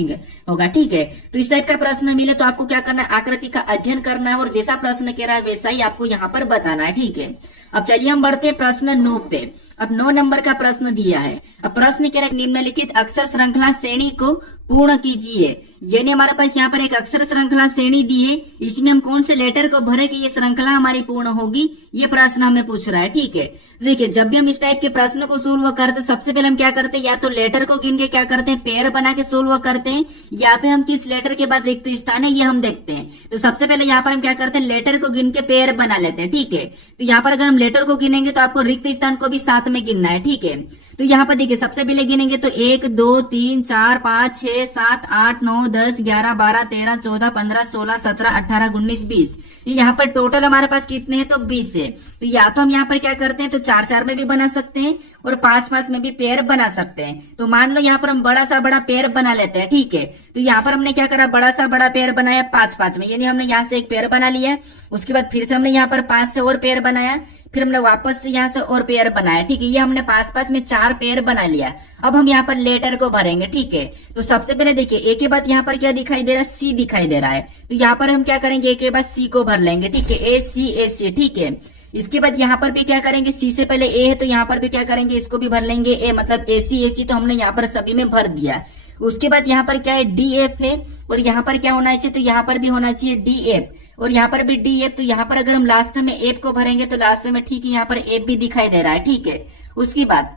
होगा। ठीक है, तो इस टाइप का प्रश्न मिले तो आपको क्या करना है, आकृति का अध्ययन करना है, और जैसा प्रश्न कह रहा है वैसा ही आपको यहाँ पर बताना है। ठीक है, अब चलिए हम बढ़ते हैं प्रश्न 9 पे। अब 9 नंबर का प्रश्न दिया है। अब प्रश्न कह रहा है निम्नलिखित अक्षर श्रृंखला श्रेणी को पूर्ण कीजिए, यानी हमारे पास यहाँ पर एक अक्षर श्रृंखला श्रेणी दी है, इसमें हम कौन से लेटर को भरे कि ये श्रृंखला हमारी पूर्ण होगी, ये प्रश्न हमें पूछ रहा है। ठीक है, देखिए जब भी हम इस टाइप के प्रश्न को सोल्व करते सबसे पहले हम क्या करते हैं, या तो लेटर को गिन के क्या करते हैं, पेयर बना के सोल्व करते हैं, या फिर हम किस लेटर के बाद रिक्त स्थान है ये हम देखते हैं। तो सबसे पहले यहाँ पर हम क्या करते हैं, लेटर को गिन के पेयर बना लेते हैं। ठीक है, तो यहाँ पर अगर हम लेटर को गिनेंगे तो आपको रिक्त स्थान को भी साथ में गिनना है। ठीक है, तो यहाँ पर देखिए सबसे पहले गिनेंगे तो 1 2 3 4 5 6 7 8 9 10 11 12 13 14 15 16 17 18 19 20। यहाँ पर टोटल हमारे पास कितने हैं तो 20 है। तो या तो हम यहाँ पर क्या करते हैं तो 4 4 में भी बना सकते हैं और 5 5 में भी पेयर बना सकते हैं। तो मान लो यहाँ पर हम बड़ा सा बड़ा पेयर बना लेते हैं, ठीक है। तो यहाँ पर हमने क्या करा, बड़ा सा बड़ा पेयर बनाया 5 5 में, यानी हमने यहाँ से एक पेयर बना लिया। उसके बाद फिर से हमने यहाँ पर 5 से और पेयर बनाया, फिर हमने वापस से यहाँ से और पेयर बनाया, ठीक है। ये हमने 5 5 में 4 पेयर बना लिया। अब हम यहाँ पर लेटर को भरेंगे, ठीक है। तो सबसे पहले देखिए ए के बाद यहाँ पर क्या दिखाई दे रहा है, सी दिखाई दे रहा है। तो यहाँ पर हम क्या करेंगे, ए के बाद सी को भर लेंगे, ठीक है। ए सी, ठीक है। इसके बाद यहाँ पर भी क्या करेंगे, सी से पहले ए है तो यहाँ पर भी क्या करेंगे, इसको भी भर लेंगे ए, मतलब एसी तो हमने यहाँ पर सभी में भर दिया। उसके बाद यहाँ पर क्या है, डी एफ है और यहाँ पर क्या होना चाहिए, तो यहाँ पर भी होना चाहिए डी एफ और यहाँ पर भी डी एफ। तो यहाँ पर अगर हम लास्ट में एफ को भरेंगे तो लास्ट में, ठीक है, यहाँ पर एफ भी दिखाई दे रहा है, ठीक है। उसके बाद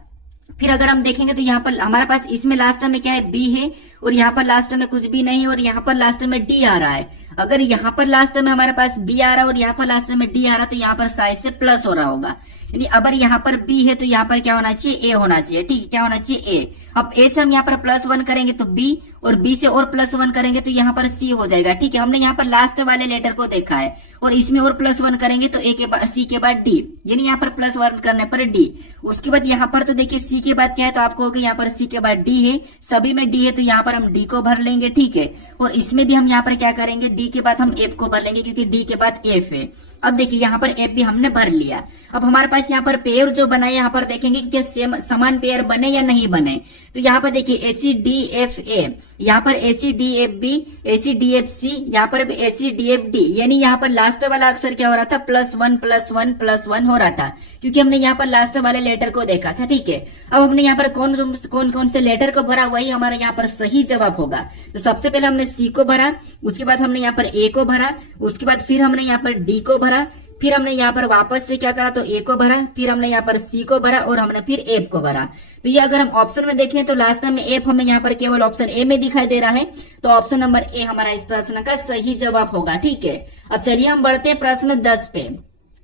फिर अगर हम देखेंगे तो यहाँ पर हमारे पास इसमें लास्ट में क्या है, बी है और यहाँ पर लास्ट में कुछ भी नहीं और यहाँ पर लास्ट में डी आ रहा है। अगर यहाँ पर लास्ट में हमारे पास बी आ रहा है और यहाँ पर लास्ट में डी आ रहा है तो यहाँ पर साइज से प्लस हो रहा होगा, यानी अगर यहाँ पर बी है तो यहाँ पर क्या होना चाहिए, ए होना चाहिए, ठीक है। क्या होना चाहिए, ए। अब ए से हम यहाँ पर +1 करेंगे तो बी और बी से और +1 करेंगे तो यहाँ पर सी हो जाएगा, ठीक है। हमने यहाँ पर लास्ट वाले लेटर को देखा है और इसमें और +1 करेंगे तो ए के बाद सी के बाद डी, यानी यहाँ पर +1 करने पर डी। उसके बाद यहाँ पर तो देखिए सी के बाद क्या है, तो आपको होगा यहाँ पर सी के बाद डी है, सभी में डी है तो यहाँ पर हम डी को भर लेंगे, ठीक है। और इसमें भी हम यहाँ पर क्या करेंगे, डी के बाद हम एफ को भर लेंगे क्योंकि डी के बाद एफ है। अब देखिए यहाँ पर एफ भी हमने भर लिया। अब हमारे पास यहाँ पर पेयर जो बना है, यहाँ पर देखेंगे कि क्या सेम समान पेयर बने या नहीं बने। तो यहाँ पर देखिए एसी डी एफ ए, यहाँ पर A C D F B, A C D F C, यहाँ पर भी एसी डी एफ डी, यानी यहाँ पर लास्ट वाला अक्षर क्या हो रहा था, +1 हो रहा था क्योंकि हमने यहाँ पर लास्ट वाले लेटर को देखा था, ठीक है। अब हमने यहाँ पर कौन कौन से लेटर को भरा, वही हमारा यहाँ पर सही जवाब होगा। तो सबसे पहले हमने सी को भरा, उसके बाद हमने यहाँ पर ए को भरा, उसके बाद फिर हमने यहाँ पर डी को भरा, फिर हमने यहाँ पर वापस से क्या करा तो ए को भरा, फिर हमने यहाँ पर सी को भरा और हमने फिर एफ को भरा। तो ये अगर हम ऑप्शन में देखें तो लास्ट में एफ हमें यहाँ पर केवल ऑप्शन ए में दिखाई दे रहा है, तो ऑप्शन नंबर ए हमारा इस प्रश्न का सही जवाब होगा, ठीक है। अब चलिए हम बढ़ते हैं प्रश्न 10 पे।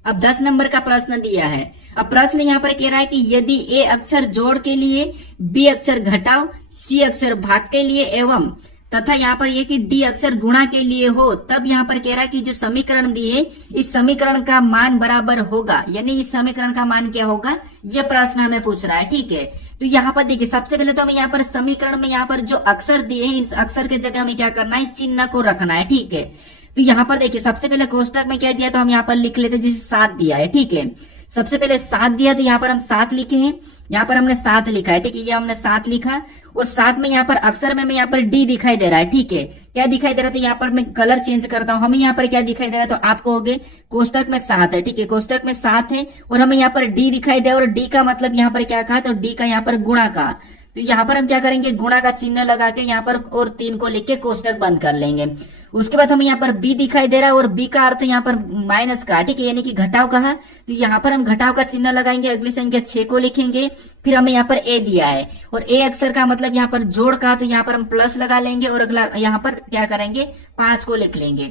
अब 10 नंबर का प्रश्न दिया है। अब प्रश्न यहाँ पर कह रहा है कि यदि ए अक्षर जोड़ के लिए, बी अक्षर घटाव, सी अक्षर भाग के लिए एवं तथा यहाँ पर ये कि डी अक्षर गुणा के लिए हो, तब यहाँ पर कह रहा है कि जो समीकरण दिए इस समीकरण का मान बराबर होगा, यानी इस समीकरण का मान क्या होगा, ये प्रश्न हमें पूछ रहा है, ठीक है। तो यहाँ पर देखिए सबसे पहले तो हमें यहाँ पर समीकरण में यहाँ पर जो अक्षर दिए हैं इस अक्षर के जगह हमें क्या करना है, चिन्ह को रखना है, ठीक है। तो यहाँ पर देखिए सबसे पहले कोष्टक में क्या दिया तो हम यहाँ पर लिख लेते, जैसे 7 दिया है, ठीक है। सबसे पहले 7 दिया तो यहाँ पर हम 7 लिखे हैं, यहाँ पर हमने 7 लिखा है, ठीक है। ये हमने 7 लिखा और साथ में यहाँ पर अक्षर में यहाँ पर डी दिखाई दे रहा है, ठीक है। क्या दिखाई दे रहा है, तो यहाँ पर मैं कलर चेंज करता हूँ, हमें यहाँ पर क्या दिखाई दे रहा है, तो आपको होगे कोष्टक में 7 है, ठीक है। कोष्टक में 7 है और हमें यहाँ पर डी दिखाई दे और डी का मतलब यहाँ पर क्या कहा, तो डी का यहाँ पर गुणा का। तो यहाँ पर हम क्या करेंगे, गुणा का चिन्ह लगा के यहाँ पर और 3 को लिख के कोष्टक बंद कर लेंगे। उसके बाद हमें यहाँ पर बी दिखाई दे रहा है और बी का अर्थ यहाँ पर माइनस का, ठीक है, यानी कि घटाव कहा। तो यहाँ पर हम घटाव का चिन्ह लगाएंगे, अगली संख्या 6 को लिखेंगे, फिर हमें यहाँ पर ए दिया है और ए अक्षर का मतलब यहाँ पर जोड़ का, तो यहाँ पर हम प्लस लगा लेंगे और अगला यहाँ पर क्या करेंगे, 5 को लिख लेंगे।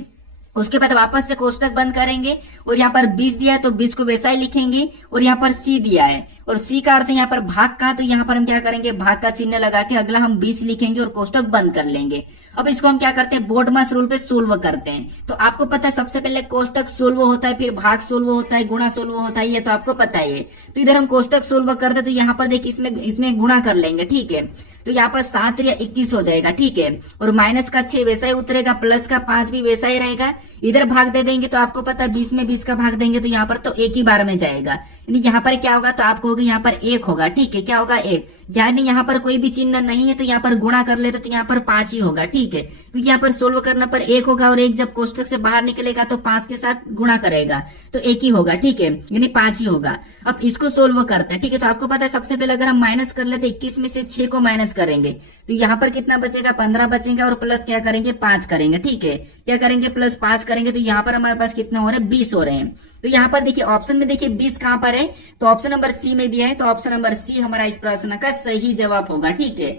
उसके बाद वापस से कोष्टक बंद करेंगे और यहाँ पर 20 दिया है तो 20 को वैसा ही लिखेंगे और यहाँ पर सी दिया है और सी का अर्थ यहाँ पर भाग का, तो यहाँ पर हम क्या करेंगे, भाग का चिन्ह लगा के अगला हम 20 लिखेंगे और कोष्टक बंद कर लेंगे। अब इसको हम क्या करते हैं, बोर्ड मास रूल पे सोल्व करते हैं। तो आपको पता है सबसे पहले कोष्टक सोल्व होता है, फिर भाग सोल्व होता है, गुणा सोल्व होता है, ये तो आपको पता ही है। तो इधर हम कोष्टक सोल्व करते तो यहाँ पर देखिए इसमें गुणा कर लेंगे, ठीक है। तो यहाँ पर 7 या 21 हो जाएगा, ठीक है। और माइनस का 6 वैसा ही उतरेगा, प्लस का 5 भी वैसा ही रहेगा। इधर भाग दे देंगे तो आपको पता है 20 में 20 का भाग देंगे तो यहाँ पर तो एक ही बार में जाएगा, यानी यहाँ पर क्या होगा, तो आपको होगा यहाँ पर 1 होगा, ठीक है। क्या होगा, 1, यानी यहाँ पर कोई भी चिन्ह नहीं है तो यहाँ पर गुणा कर लेते तो यहाँ पर 5 ही होगा, ठीक है। क्योंकि यहाँ पर सोल्व करने पर 1 होगा और 1 जब कोष्टक से बाहर निकलेगा तो 5 के साथ गुणा करेगा तो 1 ही होगा, ठीक है, यानी 5 ही होगा। अब इसको सोल्व करते हैं, ठीक है। तो आपको पता है सबसे पहले अगर हम माइनस कर लेते 21 में से 6 को माइनस करेंगे तो यहाँ पर कितना बचेगा, 15 बचेगा और प्लस क्या करेंगे, 5 करेंगे, ठीक है। क्या करेंगे, प्लस 5 करेंगे तो यहाँ पर हमारे पास कितने हो रहे हैं, 20 हो रहे हैं। तो यहाँ पर देखिए ऑप्शन में देखिए 20 कहाँ पर है, तो ऑप्शन नंबर सी में दिया है, तो ऑप्शन नंबर सी हमारा इस प्रश्न का सही जवाब होगा, ठीक है।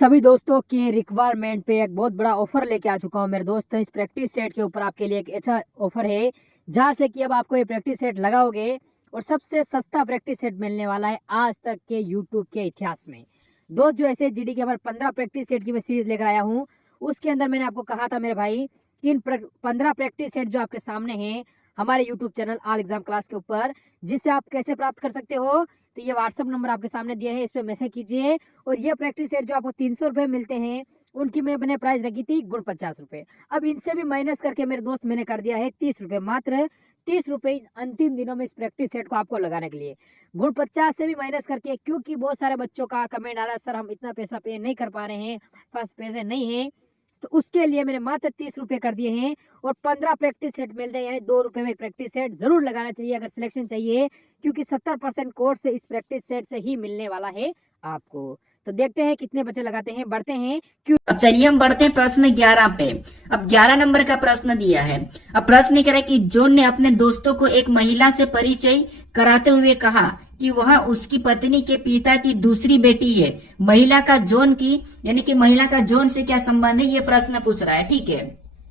सभी दोस्तों के रिक्वायरमेंट पे एक बहुत बड़ा ऑफर लेके आ चुका हूँ मेरे दोस्तों। इस प्रैक्टिस सेट के ऊपर आपके लिए एक ऐसा ऑफर है जहाँ से कि अब आपको ये प्रैक्टिस सेट लगाओगे और सबसे सस्ता प्रैक्टिस सेट मिलने वाला है आज तक के यूट्यूब के इतिहास में। दोस्त जो ऐसे जीडी के हमारे 15 प्रैक्टिस सेट की मैं सीरीज लेकर आया हूँ, उसके अंदर मैंने आपको कहा था मेरे भाई कि इन 15 प्रैक्टिस सेट जो आपके सामने हैं हमारे YouTube channel all exam class के ऊपर, जिससे आप कैसे प्राप्त कर सकते हो, तो ये व्हाट्सअप नंबर आपके सामने दिया है, इस पर मैसेज कीजिए। और ये प्रैक्टिस सेट जो आपको 300 रुपये मिलते हैं, उनकी मैंने प्राइस रखी थी गुण 50 रुपये। अब इनसे भी माइनस करके मेरे दोस्त मैंने कर दिया है 30 रुपये, मात्र 30 रुपये अंतिम दिनों में इस प्रैक्टिस सेट को आपको लगाने के लिए। गुण 50 से भी माइनस करके, क्योंकि बहुत सारे बच्चों का कमेंट आ रहा है सर हम इतना पैसा पे नहीं कर पा रहे हैं, पास पैसे नहीं है, तो उसके लिए मैंने मात्र 30 रुपये कर दिए हैं। और 15 प्रैक्टिस सेट मिल रहे हैं, यानी 2 रुपये में प्रैक्टिस सेट जरूर लगाना चाहिए अगर सिलेक्शन चाहिए, क्योंकि 70% कोर्स से इस प्रैक्टिस सेट से ही मिलने वाला है आपको। तो देखते हैं कितने बच्चे लगाते हैं, बढ़ते हैं क्यों। अब चलिए हम बढ़ते हैं प्रश्न 11 पे। अब 11 नंबर का प्रश्न दिया है। अब प्रश्न कह रहा है कि जॉन ने अपने दोस्तों को एक महिला से परिचय कराते हुए कहा कि वह उसकी पत्नी के पिता की दूसरी बेटी है। महिला का जॉन की यानी कि महिला का जॉन से क्या संबंध है, ये प्रश्न पूछ रहा है। ठीक है,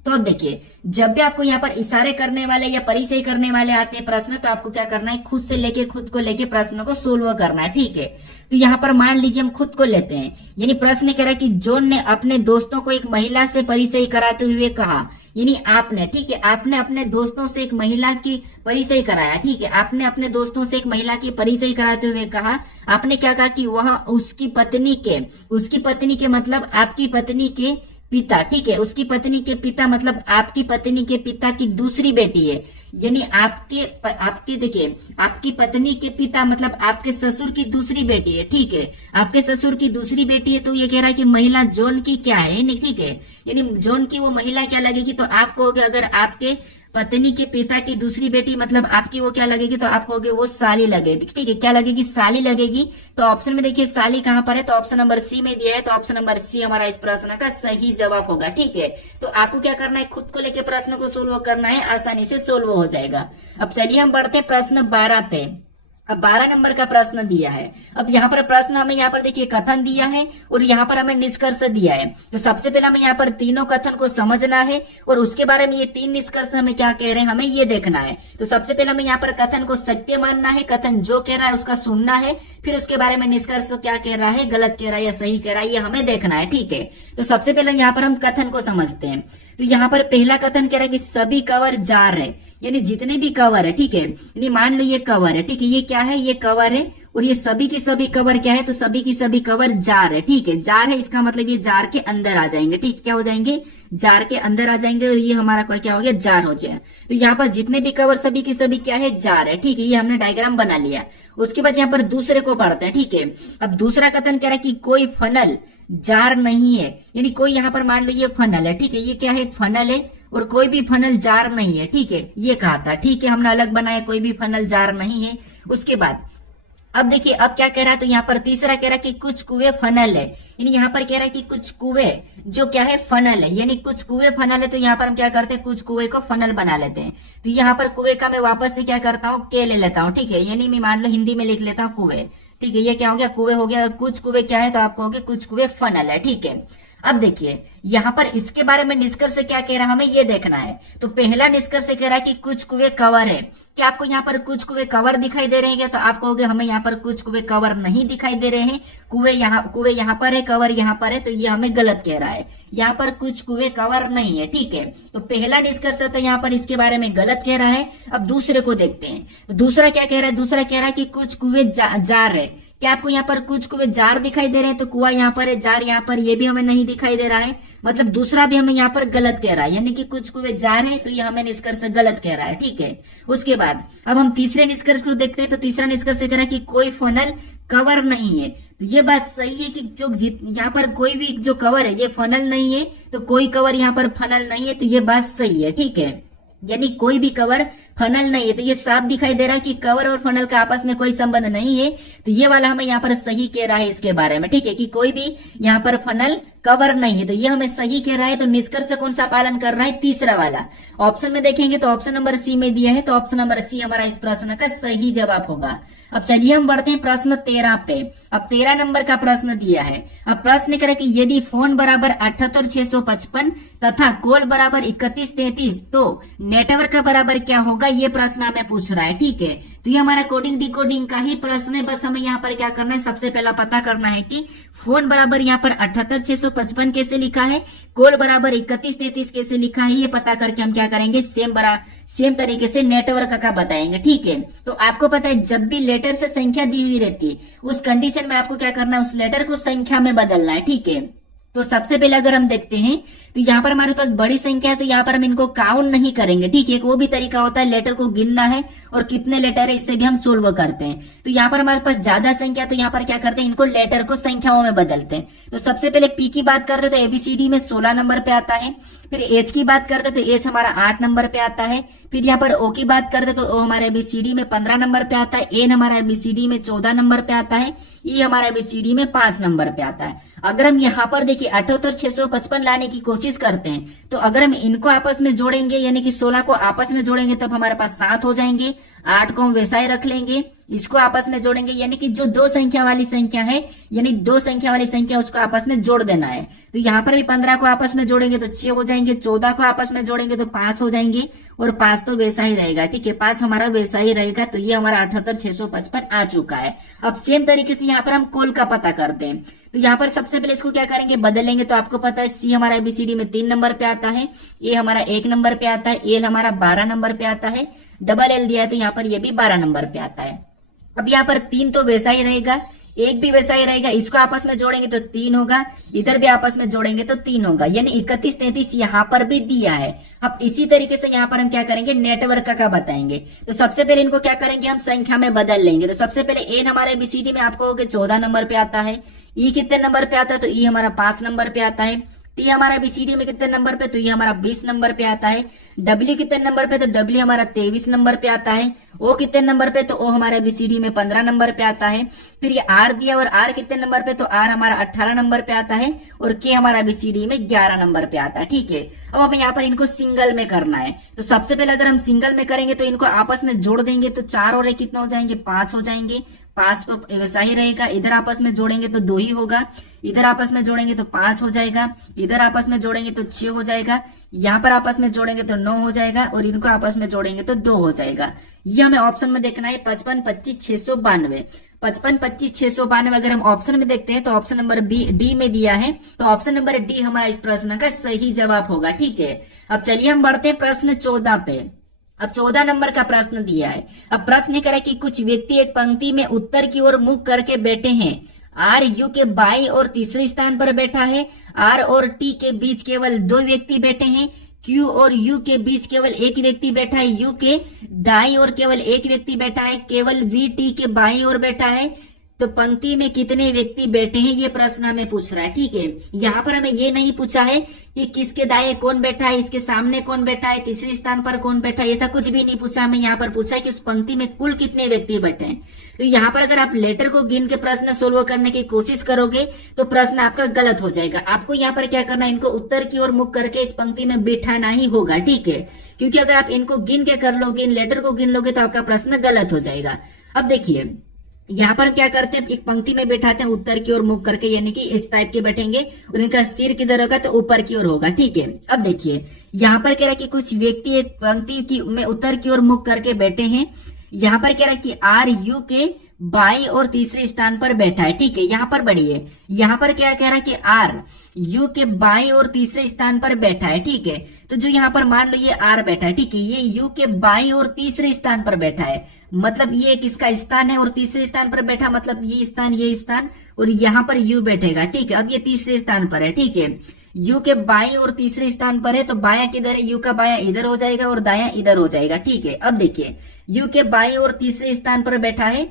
तो अब देखिए, जब भी आपको यहाँ पर इशारे करने वाले या परिचय करने वाले आते हैं प्रश्न, तो आपको क्या करना है, खुद से लेके खुद को लेके प्रश्न को सोल्व करना है। ठीक है, तो यहाँ पर मान लीजिए हम खुद को लेते हैं, यानी प्रश्न कह रहा है कि जॉन ने अपने दोस्तों को एक महिला से परिचय कराते हुए कहा, यानी आपने, ठीक है, आपने अपने दोस्तों से एक महिला की परिचय कराया। ठीक है, आपने अपने दोस्तों से एक महिला की परिचय कराते हुए कहा, आपने क्या कहा कि वह उसकी पत्नी के मतलब आपकी पत्नी के पिता, ठीक है, उसकी पत्नी के पिता मतलब आपकी पत्नी के पिता की दूसरी बेटी है। यानी आपके देखिए, आपकी पत्नी के पिता मतलब आपके ससुर की दूसरी बेटी है। ठीक है, आपके ससुर की दूसरी बेटी है, तो ये कह रहा है कि महिला जॉन की क्या है, नहीं, ठीक है, यानी जॉन की वो महिला क्या लगेगी, तो आप कहोगे अगर आपके पत्नी के पिता की दूसरी बेटी मतलब आपकी वो क्या लगेगी, तो आप कहोगे वो साली लगेगी। ठीक है, क्या लगेगी, साली लगेगी। तो ऑप्शन में देखिए साली कहां पर है, तो ऑप्शन नंबर सी में दिया है, तो ऑप्शन नंबर सी हमारा इस प्रश्न का सही जवाब होगा। ठीक है, तो आपको क्या करना है, खुद को लेके प्रश्न को सोल्व करना है, आसानी से सोल्व हो जाएगा। अब चलिए हम बढ़ते प्रश्न 12 पे। अब 12 नंबर का प्रश्न दिया है। अब यहाँ पर प्रश्न हमें यहाँ पर देखिए कथन दिया है और यहाँ पर हमें निष्कर्ष दिया है। तो सबसे पहले हमें यहाँ पर तीनों कथन को समझना है और उसके बारे में ये 3 निष्कर्ष हमें क्या कह रहे हैं, हमें ये देखना है। तो सबसे पहले हमें यहाँ पर कथन को सत्य मानना है, कथन जो कह रहा है उसका सुनना है, फिर उसके बारे में निष्कर्ष क्या कह रहा है, गलत कह रहा है या सही कह रहा है, ये हमें देखना है। ठीक है, तो सबसे पहले यहाँ पर हम कथन को समझते हैं। तो यहाँ पर पहला कथन कह रहा है कि सभी कवर जार है, यानी जितने भी कवर है। ठीक है, यानी मान लो ये कवर है, ठीक है, ये क्या है, ये कवर है, और ये सभी की सभी कवर क्या है, तो सभी की सभी कवर जार है। ठीक है, जार है, इसका मतलब ये जार के अंदर आ जाएंगे। ठीक, क्या हो जाएंगे, जार के अंदर आ जाएंगे, और ये हमारा क्या हो गया, जार हो जाए। तो यहाँ पर जितने भी कवर सभी की सभी क्या है, जार है। ठीक है, ये हमने डायग्राम बना लिया। उसके बाद यहाँ पर दूसरे को पढ़ते हैं। ठीक है, अब दूसरा कथन कह रहा है कि कोई फनल जार नहीं है, यानी कोई यहाँ पर मान लो ये फनल है। ठीक है, ये क्या है, फनल है, और कोई भी फनल जार नहीं है। ठीक है, ये कहा था। ठीक है, हमने अलग बनाया, कोई भी फनल जार नहीं है। उसके बाद अब देखिए, अब क्या कह रहा है, तो यहाँ पर तीसरा कह रहा है कि कुछ कुएं फनल है, यानी यहाँ पर कह रहा है कि कुछ कुएं जो क्या है, फनल है, यानी कुछ कुएं फनल है। तो यहाँ पर हम क्या करते हैं, कुछ कुएं को फनल बना लेते हैं। तो यहाँ पर कुएं का मैं वापस से क्या करता हूँ, के ले लेता हूँ। ठीक है, यानी मैं मान लो हिंदी में लिख लेता हूँ कुएं। ठीक है, ये क्या हो गया, कुएं हो गया। कुछ कुएं क्या है, तो आप कहोगे कुछ कुएं फनल है। ठीक है, अब देखिए यहाँ पर इसके बारे में निष्कर्ष क्या कह रहा है, हमें ये देखना है। तो पहला निष्कर्ष कह रहा है कि कुछ कुएं कवर है। क्या आपको यहाँ पर कुछ कुएं कवर दिखाई दे रहे हैं क्या, तो आप कहोगे हमें यहाँ पर कुछ कुएं कवर नहीं दिखाई दे रहे हैं। कुएं यहाँ पर है, कवर यहाँ पर है, तो ये हमें गलत कह रहा है, यहाँ पर कुछ कुएं कवर नहीं है। ठीक है, तो पहला निष्कर्ष तो यहाँ पर इसके बारे में गलत कह रहा है। अब दूसरे को देखते हैं, तो दूसरा क्या कह रहा है, दूसरा कह रहा है कि कुछ कुएं जार है। क्या आपको यहाँ पर कुछ कुएं जार दिखाई दे रहे हैं, तो कुआं यहाँ पर है, जार यहाँ पर, ये भी हमें नहीं दिखाई दे रहा है, मतलब दूसरा भी हमें यहाँ पर गलत कह रहा है, यानी कि कुछ कुएं जार है, तो ये हमें निष्कर्ष गलत कह रहा है। ठीक है, उसके बाद अब हम तीसरे निष्कर्ष को देखते हैं। तो तीसरा निष्कर्ष कह रहा है कि कोई फनल कवर नहीं है। तो ये बात सही है कि जो यहाँ पर कोई भी जो कवर है ये फनल नहीं है, तो कोई कवर यहाँ पर फनल नहीं है, तो ये बात सही है। ठीक है, यानी कोई भी कवर फनल नहीं है, तो ये साफ दिखाई दे रहा है कि कवर और फनल का आपस में कोई संबंध नहीं है। तो ये वाला हमें यहाँ पर सही कह रहा है इसके बारे में। ठीक है, कि कोई भी यहाँ पर फनल कवर नहीं है, तो ये हमें सही कह रहा है। तो निष्कर्ष कौन सा पालन कर रहा है? तीसरा वाला। ऑप्शन में देखेंगे तो ऑप्शन नंबर सी में दिया है, तो ऑप्शन नंबर सी हमारा इस प्रश्न का सही जवाब होगा। अब चलिए हम बढ़ते हैं प्रश्न 13 पे। अब 13 नंबर का प्रश्न दिया है। अब प्रश्न करें कि यदि फोन बराबर 78655 तथा कॉल बराबर 3133 तो नेटवर्क का बराबर क्या होगा, ये प्रश्न हमें पूछ रहा है। ठीक है, तो ये हमारा कोडिंग डिकोडिंग का ही प्रश्न है। बस हमें यहाँ पर क्या करना है, सबसे पहला पता करना है कि फोन बराबर यहाँ पर 78655 कैसे लिखा है, कॉल बराबर 3133 कैसे लिखा है, ये पता करके हम क्या करेंगे, सेम तरीके से नेटवर्क का बताएंगे। ठीक है, तो आपको पता है जब भी लेटर से संख्या दी हुई रहती है उस कंडीशन में आपको क्या करना है, उस लेटर को संख्या में बदलना है। ठीक है, तो सबसे पहले अगर हम देखते हैं तो यहाँ पर हमारे पास बड़ी संख्या है, तो यहाँ पर हम इनको काउंट नहीं करेंगे। ठीक है, एक वो भी तरीका होता है लेटर को गिनना है और कितने लेटर है इससे भी हम सोल्व करते हैं। तो यहाँ पर हमारे पास ज्यादा संख्या, तो यहाँ पर क्या करते हैं, इनको लेटर को संख्याओं में बदलते हैं। तो सबसे पहले पी की बात करते तो एबीसीडी में 16 नंबर पे आता है। फिर एच की बात करते तो एच हमारा 8 नंबर पे आता है। फिर यहाँ पर ओ की बात करते तो ओ हमारे एबीसीडी में 15 नंबर पे आता है। एन हमारा एबीसीडी में 14 नंबर पे आता है। ई हमारा एबीसीडी में 5 नंबर पे आता है। अगर हम यहाँ पर देखिए 78655 लाने की कोशिश करते हैं, तो अगर हम इनको आपस में जोड़ेंगे यानी कि 16 को आपस में जोड़ेंगे तब हमारे पास 7 हो जाएंगे। 8 को हम वैसा ही रख लेंगे, इसको आपस में जोड़ेंगे यानी कि जो दो संख्या वाली संख्या है, यानी दो संख्या वाली संख्या उसको आपस में जोड़ देना है। तो यहाँ पर भी 15 को आपस में जोड़ेंगे तो 6 हो जाएंगे, 14 को आपस में जोड़ेंगे तो 5 हो जाएंगे और 5 तो वैसा ही रहेगा। ठीक है, 5 हमारा वैसा ही रहेगा। तो ये हमारा 78655 आ चुका है। अब सेम तरीके से यहाँ पर हम कॉल का पता करते हैं। तो यहाँ पर सबसे पहले इसको क्या करेंगे, बदलेंगे। तो आपको पता है सी हमारा एबीसीडी में 3 नंबर पे आता है, ए हमारा 1 नंबर पे आता है, एल हमारा 12 नंबर पे आता है, डबल एल दिया है तो यहाँ पर ये भी 12 नंबर पे आता है। अब यहाँ पर 3 तो वैसा ही रहेगा, 1 भी वैसा ही रहेगा। इसको आपस में जोड़ेंगे तो 3 होगा, इधर भी आपस में जोड़ेंगे तो 3 होगा, यानी 3133 यहाँ पर भी दिया है। अब इसी तरीके से यहाँ पर हम क्या करेंगे, नेटवर्क का बताएंगे। तो सबसे पहले इनको क्या करेंगे, हम संख्या में बदल लेंगे। तो सबसे पहले एन हमारे एबीसीडी में आपको 14 नंबर पे आता है। ई कितने नंबर पे आता है, तो ई हमारा 5 नंबर पे आता है। टी हमारा बीसीडी में कितने नंबर पे, तो ये हमारा 20 नंबर पे आता है। डब्ल्यू कितने नंबर पे, तो डब्ल्यू हमारा 23 नंबर पे आता है। ओ कितने नंबर पे, तो ओ हमारा बीसीडी में 15 नंबर पे आता है। फिर ये आर दिया और आर कितने नंबर पे, तो आर हमारा 18 नंबर पे आता है और के हमारा बीसीडी में 11 नंबर पे आता है। ठीक है, अब हमें यहाँ पर इनको सिंगल में करना है। तो सबसे पहले अगर हम सिंगल में करेंगे तो इनको आपस में जोड़ देंगे तो 4 और 1 कितना हो जाएंगे, 5 हो जाएंगे। 5 तो वैसा ही रहेगा, इधर आपस में जोड़ेंगे तो 2 ही होगा, इधर आपस में जोड़ेंगे तो 5 हो जाएगा, इधर आपस में जोड़ेंगे तो 6 हो जाएगा, यहाँ पर आपस में जोड़ेंगे तो 9 हो जाएगा और इनको आपस में जोड़ेंगे तो 2 हो जाएगा। ये हमें ऑप्शन में देखना है 55 25 692। 55 25 692 अगर हम ऑप्शन में देखते हैं तो ऑप्शन नंबर डी में दिया है, तो ऑप्शन नंबर डी हमारा इस प्रश्न का सही जवाब होगा। ठीक है, अब चलिए हम बढ़ते हैं प्रश्न 14 पे। अब 14 नंबर का प्रश्न दिया है। अब प्रश्न करें कि कुछ व्यक्ति एक पंक्ति में उत्तर की ओर मुख करके बैठे हैं। आर यू के बाई और तीसरे स्थान पर बैठा है। आर और टी के बीच केवल 2 व्यक्ति बैठे हैं। क्यू और यू के बीच केवल 1 व्यक्ति बैठा है। यू के दाई और केवल 1 व्यक्ति बैठा है। केवल वी टी के बाई और बैठा है। तो पंक्ति में कितने व्यक्ति बैठे हैं, ये प्रश्न हमें पूछ रहा है। ठीक है, यहाँ पर हमें ये नहीं पूछा है कि किसके दाएं कौन बैठा है, इसके सामने कौन बैठा है, तीसरे स्थान पर कौन बैठा है, ऐसा कुछ भी नहीं पूछा। हमें यहाँ पर पूछा है कि उस पंक्ति में कुल कितने व्यक्ति बैठे हैं। तो यहाँ पर अगर आप लेटर को गिन के प्रश्न सोल्व करने की कोशिश करोगे तो प्रश्न आपका गलत हो जाएगा। आपको यहाँ पर क्या करना है, इनको उत्तर की ओर मुख करके एक पंक्ति में बिठाना ही होगा। ठीक है, क्योंकि अगर आप इनको गिन के कर लोगे, इन लेटर को गिन लोगे तो आपका प्रश्न गलत हो जाएगा। अब देखिए यहाँ पर हम क्या करते हैं, एक पंक्ति में बैठाते हैं उत्तर की ओर मुख करके, यानी कि इस टाइप के बैठेंगे और इनका सिर किधर होगा, तो ऊपर की ओर होगा। ठीक है, अब देखिए यहाँ पर कह रहा है कि कुछ व्यक्ति एक पंक्ति की में उत्तर की ओर मुख करके बैठे हैं। यहाँ पर कह रहा है कि आर यू के बाई और तीसरे स्थान पर बैठा है। ठीक है, यहाँ पर बढ़िए, यहाँ पर क्या कह रहा है कि आर यू के बाई और तीसरे स्थान पर बैठा है। ठीक है, तो जो यहाँ पर मान लो ये आर बैठा है, ठीक है, ये यू के बाई और तीसरे स्थान पर बैठा है, मतलब ये किसका स्थान है, और तीसरे स्थान पर बैठा मतलब ये स्थान और यहाँ पर यू बैठेगा। ठीक है, अब ये तीसरे स्थान पर है। ठीक है, यू के बाई और तीसरे स्थान पर है, तो बाया किधर है, यू का बाया इधर हो जाएगा और दाया इधर हो जाएगा। ठीक है, अब देखिए यू के बाई और तीसरे स्थान पर बैठा है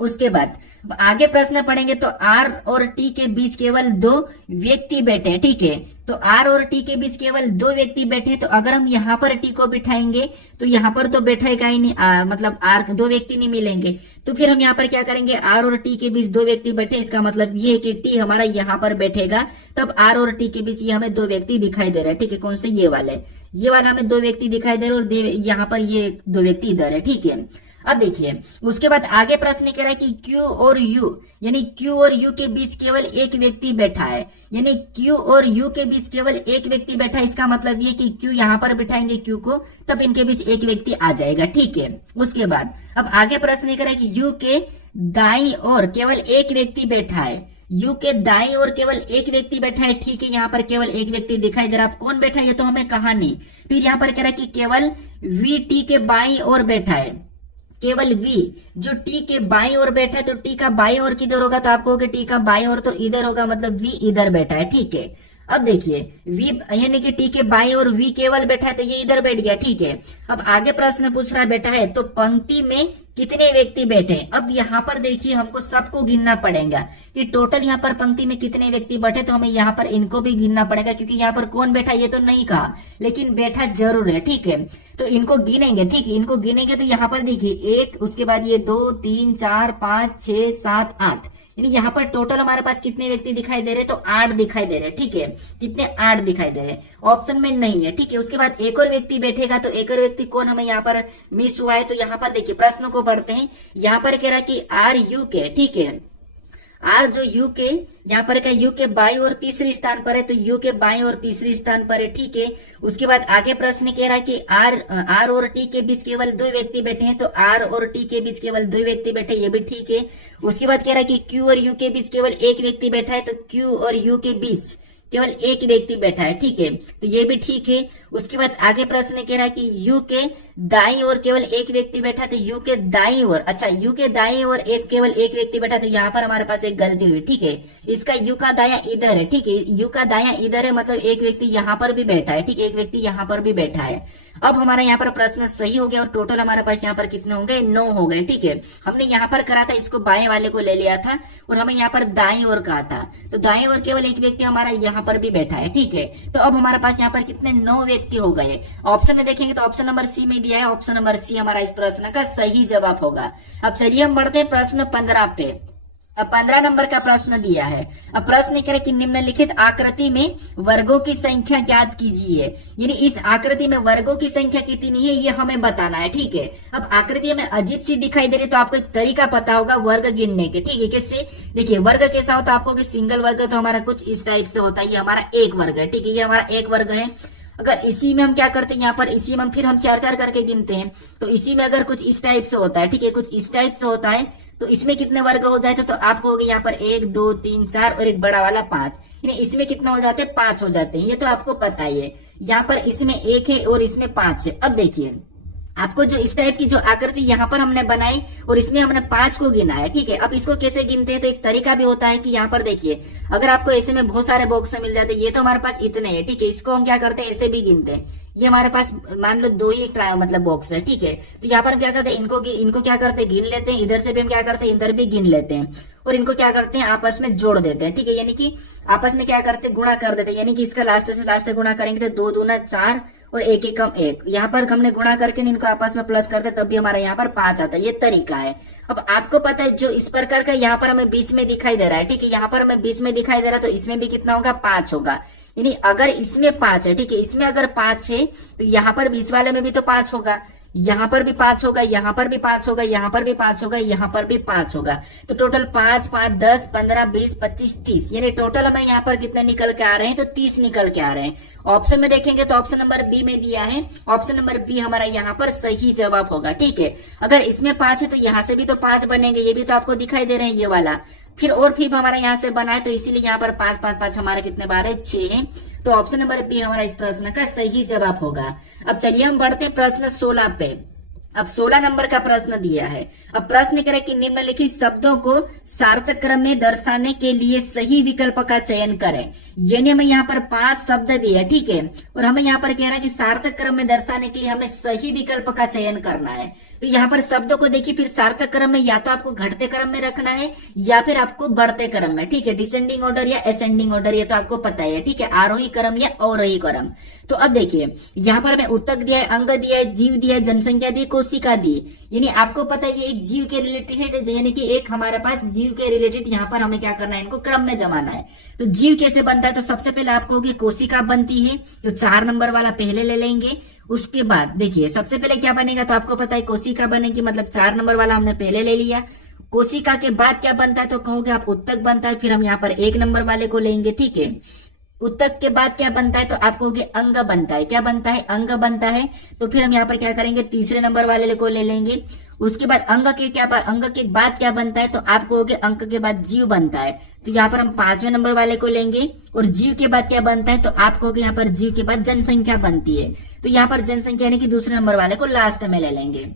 उसके बाद अब आगे प्रश्न पढ़ेंगे तो आर और टी के बीच केवल दो व्यक्ति बैठे हैं, ठीक है। तो आर और टी के बीच केवल दो व्यक्ति बैठे हैं, तो अगर हम यहाँ पर टी को बिठाएंगे तो यहाँ पर तो बैठेगा ही नहीं, मतलब आर दो व्यक्ति नहीं मिलेंगे। तो फिर हम यहाँ पर क्या करेंगे, आर और टी के बीच दो व्यक्ति बैठे, इसका मतलब ये है कि टी हमारा यहाँ पर बैठेगा, तब आर और टी के बीच ये हमें दो व्यक्ति दिखाई दे रहे हैं, ठीक है। कौन से, ये वाला हमें दो व्यक्ति दिखाई दे रहे और यहाँ पर ये दो व्यक्ति इधर है, ठीक है। अब देखिए उसके बाद आगे प्रश्न कह रहा है कि Q और U, यानी Q और U के बीच केवल एक व्यक्ति बैठा है, यानी Q और U के बीच केवल एक व्यक्ति बैठा है। इसका मतलब ये कि Q यहाँ पर बिठाएंगे Q को, तब इनके बीच एक व्यक्ति आ जाएगा, ठीक है। उसके बाद अब आगे प्रश्न कह रहा है कि U के दाईं ओर केवल एक व्यक्ति बैठा है, U के दाईं ओर केवल एक व्यक्ति बैठा है, ठीक है। यहाँ पर केवल एक व्यक्ति दिखाई दे रहा है, अब कौन बैठा है ये तो हमें कहा नहीं। फिर यहाँ पर कह रहा है कि केवल V T के बाईं ओर बैठा है, केवल V जो T के बाईं ओर बैठा है, तो T का बाईं ओर किधर होगा, तो आपको T का बाईं ओर तो इधर होगा, मतलब V इधर बैठा है, ठीक है। अब देखिए V यानी कि T के बाईं ओर V केवल बैठा है, तो ये इधर बैठ गया, ठीक है। अब आगे प्रश्न पूछ रहा है बैठा है तो पंक्ति में कितने व्यक्ति बैठे। अब यहाँ पर देखिए हमको सबको गिनना पड़ेगा कि टोटल यहाँ पर पंक्ति में कितने व्यक्ति बैठे, तो हमें यहाँ पर इनको भी गिनना पड़ेगा, क्योंकि यहाँ पर कौन बैठा ये तो नहीं कहा, लेकिन बैठा जरूर है, ठीक है। तो इनको गिनेंगे, ठीक है, इनको गिनेंगे तो यहाँ पर देखिए एक, उसके बाद ये 2 3 4 5 6 7 8, यानी यहाँ पर टोटल हमारे पास कितने व्यक्ति दिखाई दे रहे हैं, तो 8 दिखाई दे रहे हैं, ठीक है। कितने, 8 दिखाई दे रहे हैं, ऑप्शन में नहीं है, ठीक है। उसके बाद एक और व्यक्ति बैठेगा, तो एक और व्यक्ति कौन हमें यहाँ पर मिस हुआ है, तो यहाँ पर देखिए प्रश्न को पढ़ते हैं। यहाँ पर कह रहा है कि आर यू के, ठीक है, आर जो यू के यहाँ पर क्या, यू के बाईं और तीसरे स्थान पर है, तो यू के बाईं और तीसरे स्थान पर है, ठीक है। उसके बाद आगे प्रश्न कह रहा है कि आर और टी के बीच केवल दो व्यक्ति बैठे हैं, तो आर और टी के बीच केवल दो व्यक्ति बैठे, ये भी ठीक है। उसके बाद कह रहा है कि क्यू और यू के बीच केवल एक व्यक्ति बैठा है, तो क्यू और यू के बीच केवल एक व्यक्ति बैठा है, ठीक है, तो ये भी ठीक है। उसके बाद आगे प्रश्न कह रहा है कि यू के दाईं ओर केवल एक व्यक्ति बैठा है, तो यू के दाईं ओर, अच्छा यू के दाईं ओर केवल एक व्यक्ति बैठा, तो यहाँ पर हमारे पास एक गलती हुई, ठीक है। इसका यू का दायां इधर है, ठीक है, यू का दायां इधर है, मतलब एक व्यक्ति यहाँ पर भी बैठा है, ठीक है, एक व्यक्ति यहाँ पर भी बैठा है। अब हमारा यहाँ पर प्रश्न सही हो गया और टोटल हमारे पास यहाँ पर कितने हो गए, 9 हो गए, ठीक है। हमने यहाँ पर करा था, इसको बाएं वाले को ले लिया था और हमें यहाँ पर दाईं ओर कहा था, तो दाईं ओर केवल एक व्यक्ति हमारा यहाँ पर भी बैठा है, ठीक है। तो अब हमारे पास यहाँ पर कितने, 9 व्यक्ति हो गए। ऑप्शन में देखेंगे तो ऑप्शन नंबर सी में दिया है, ऑप्शन नंबर सी हमारा इस प्रश्न का सही जवाब होगा। अब चलिए हम बढ़ते हैं प्रश्न 15 पे। अब 15 नंबर का प्रश्न दिया है। अब प्रश्न कह रहे कि निम्नलिखित आकृति में वर्गों की संख्या ज्ञात कीजिए, यानी इस आकृति में वर्गों की संख्या कितनी है ये हमें बताना है, ठीक है। अब आकृति हमें अजीब सी दिखाई दे रही, तो आपको एक तरीका पता होगा वर्ग गिनने के, ठीक है। कैसे, देखिए वर्ग कैसा होता है आपको, कि सिंगल वर्ग तो हमारा कुछ इस टाइप से होता है, ये हमारा एक वर्ग है, ठीक है, ये हमारा एक वर्ग है। अगर इसी में हम क्या करते हैं, यहाँ पर इसी में हम फिर हम 4-4 करके गिनते हैं, तो इसी में अगर कुछ इस टाइप से होता है, ठीक है, कुछ इस टाइप से होता है, तो इसमें कितने वर्ग हो जाए, तो आपको हो गया यहाँ पर 1 2 3 4 और एक बड़ा वाला 5, यानी इसमें कितना हो जाते हैं, 5 हो जाते हैं, ये तो आपको पता ही है। यहाँ पर इसमें 1 है और इसमें 5 है। अब देखिए आपको जो इस टाइप की जो आकृति यहाँ पर हमने बनाई और इसमें हमने 5 को गिना है, ठीक है। अब इसको कैसे गिनते हैं, तो एक तरीका भी होता है कि यहाँ पर देखिए अगर आपको ऐसे में बहुत सारे बॉक्स मिल जाते हैं, ये तो हमारे पास इतने हैं, ठीक है, इसको हम क्या करते हैं, ऐसे भी गिनते हैं। ये हमारे पास मान लो 2 ही मतलब बॉक्स है, ठीक है, तो यहाँ पर हम क्या करते हैं, इनको क्या करते हैं, गिन लेते हैं, इधर से भी हम क्या करते हैं, इधर भी गिन लेते हैं और इनको क्या करते हैं, आपस में जोड़ देते हैं, ठीक है, यानी कि आपस में क्या करते हैं, गुणा कर देते हैं, यानी कि इसका लास्ट से लास्ट गुणा करेंगे तो 2 दूना 4 और 1 एकम 1, यहाँ पर हमने गुणा करके इनको आपस में प्लस करते तब भी हमारा यहाँ पर 5 आता है, ये तरीका है। अब आपको पता है जो इस प्रकार का यहाँ पर हमें बीच में दिखाई दे रहा है, ठीक है, यहाँ पर हमें बीच में दिखाई दे रहा है, तो इसमें भी कितना होगा, 5 होगा, यानी अगर इसमें 5 है, ठीक है, इसमें अगर 5 है तो यहाँ पर बीच वाले में भी तो 5 होगा, यहाँ पर भी 5 होगा, यहाँ पर भी 5 होगा, यहाँ पर भी 5 होगा, यहाँ पर भी 5 होगा, तो टोटल 5 5 10 15 20 25 30, यानी टोटल हमें यहाँ पर कितने निकल के आ रहे हैं, तो 30 निकल के आ रहे हैं। ऑप्शन में देखेंगे तो ऑप्शन नंबर बी में दिया है, ऑप्शन नंबर बी हमारा यहाँ पर सही जवाब होगा, ठीक है। अगर इसमें 5 है तो यहाँ से भी तो 5 बनेंगे, ये भी तो आपको दिखाई दे रहे हैं, ये वाला फिर हमारा यहाँ से बना है, तो इसीलिए यहाँ पर 5 5 5 हमारे कितने बार है, 6 है, तो ऑप्शन नंबर बी हमारा इस प्रश्न का सही जवाब होगा। अब चलिए हम बढ़ते हैं प्रश्न 16 पे। अब 16 नंबर का प्रश्न दिया है। अब प्रश्न कह रहा है कि निम्नलिखित शब्दों को सार्थक क्रम में दर्शाने के लिए सही विकल्प का चयन करें। यानी हमें यहाँ पर 5 शब्द दिए, ठीक है, और हमें यहाँ पर कह रहा है कि सार्थक क्रम में दर्शाने के लिए हमें सही विकल्प का चयन करना है। तो यहाँ पर शब्दों को देखिए, फिर सार्थक क्रम में या तो आपको घटते क्रम में रखना है या फिर आपको बढ़ते क्रम में, ठीक है, डिसेंडिंग ऑर्डर या असेंडिंग ऑर्डर, ये तो आपको पता है, ठीक है, आरोही क्रम या अवरोही क्रम। तो अब देखिए यहाँ पर हमें उत्तक दिया है, अंग दिया है, जीव दिया है, जनसंख्या दी, कोशिका दी, यानी आपको पता है ये एक जीव के रिलेटेड है, यानी कि एक हमारे पास जीव के रिलेटेड यहाँ पर हमें क्या करना है, इनको क्रम में जमाना है। तो जीव कैसे बनता है, तो सबसे पहले आपको होगी कोशिका बनती है, तो 4 नंबर वाला पहले ले लेंगे। उसके बाद देखिए सबसे पहले क्या बनेगा, तो आपको पता है कोशिका बनेगी, मतलब 4 नंबर वाला हमने पहले ले लिया। कोशिका के बाद क्या बनता है, तो कहोगे आप उत्तक बनता है, फिर हम यहाँ पर 1 नंबर वाले को लेंगे, ठीक है। उत्तक के बाद क्या बनता है, तो आप कहोगे अंग बनता है, क्या बनता है, अंग बनता है, तो फिर हम यहाँ पर क्या करेंगे, तीसरे नंबर वाले को ले लेंगे। उसके बाद अंग के बाद क्या बनता है, तो आप कहोगे अंक के बाद जीव बनता है, तो यहाँ पर हम 5वें नंबर वाले को लेंगे। और जीव के बाद क्या बनता है, तो आप कहोगे यहाँ पर जीव के बाद जनसंख्या बनती है, तो यहाँ पर जनसंख्या यानी कि दूसरे नंबर वाले को लास्ट में ले लेंगे।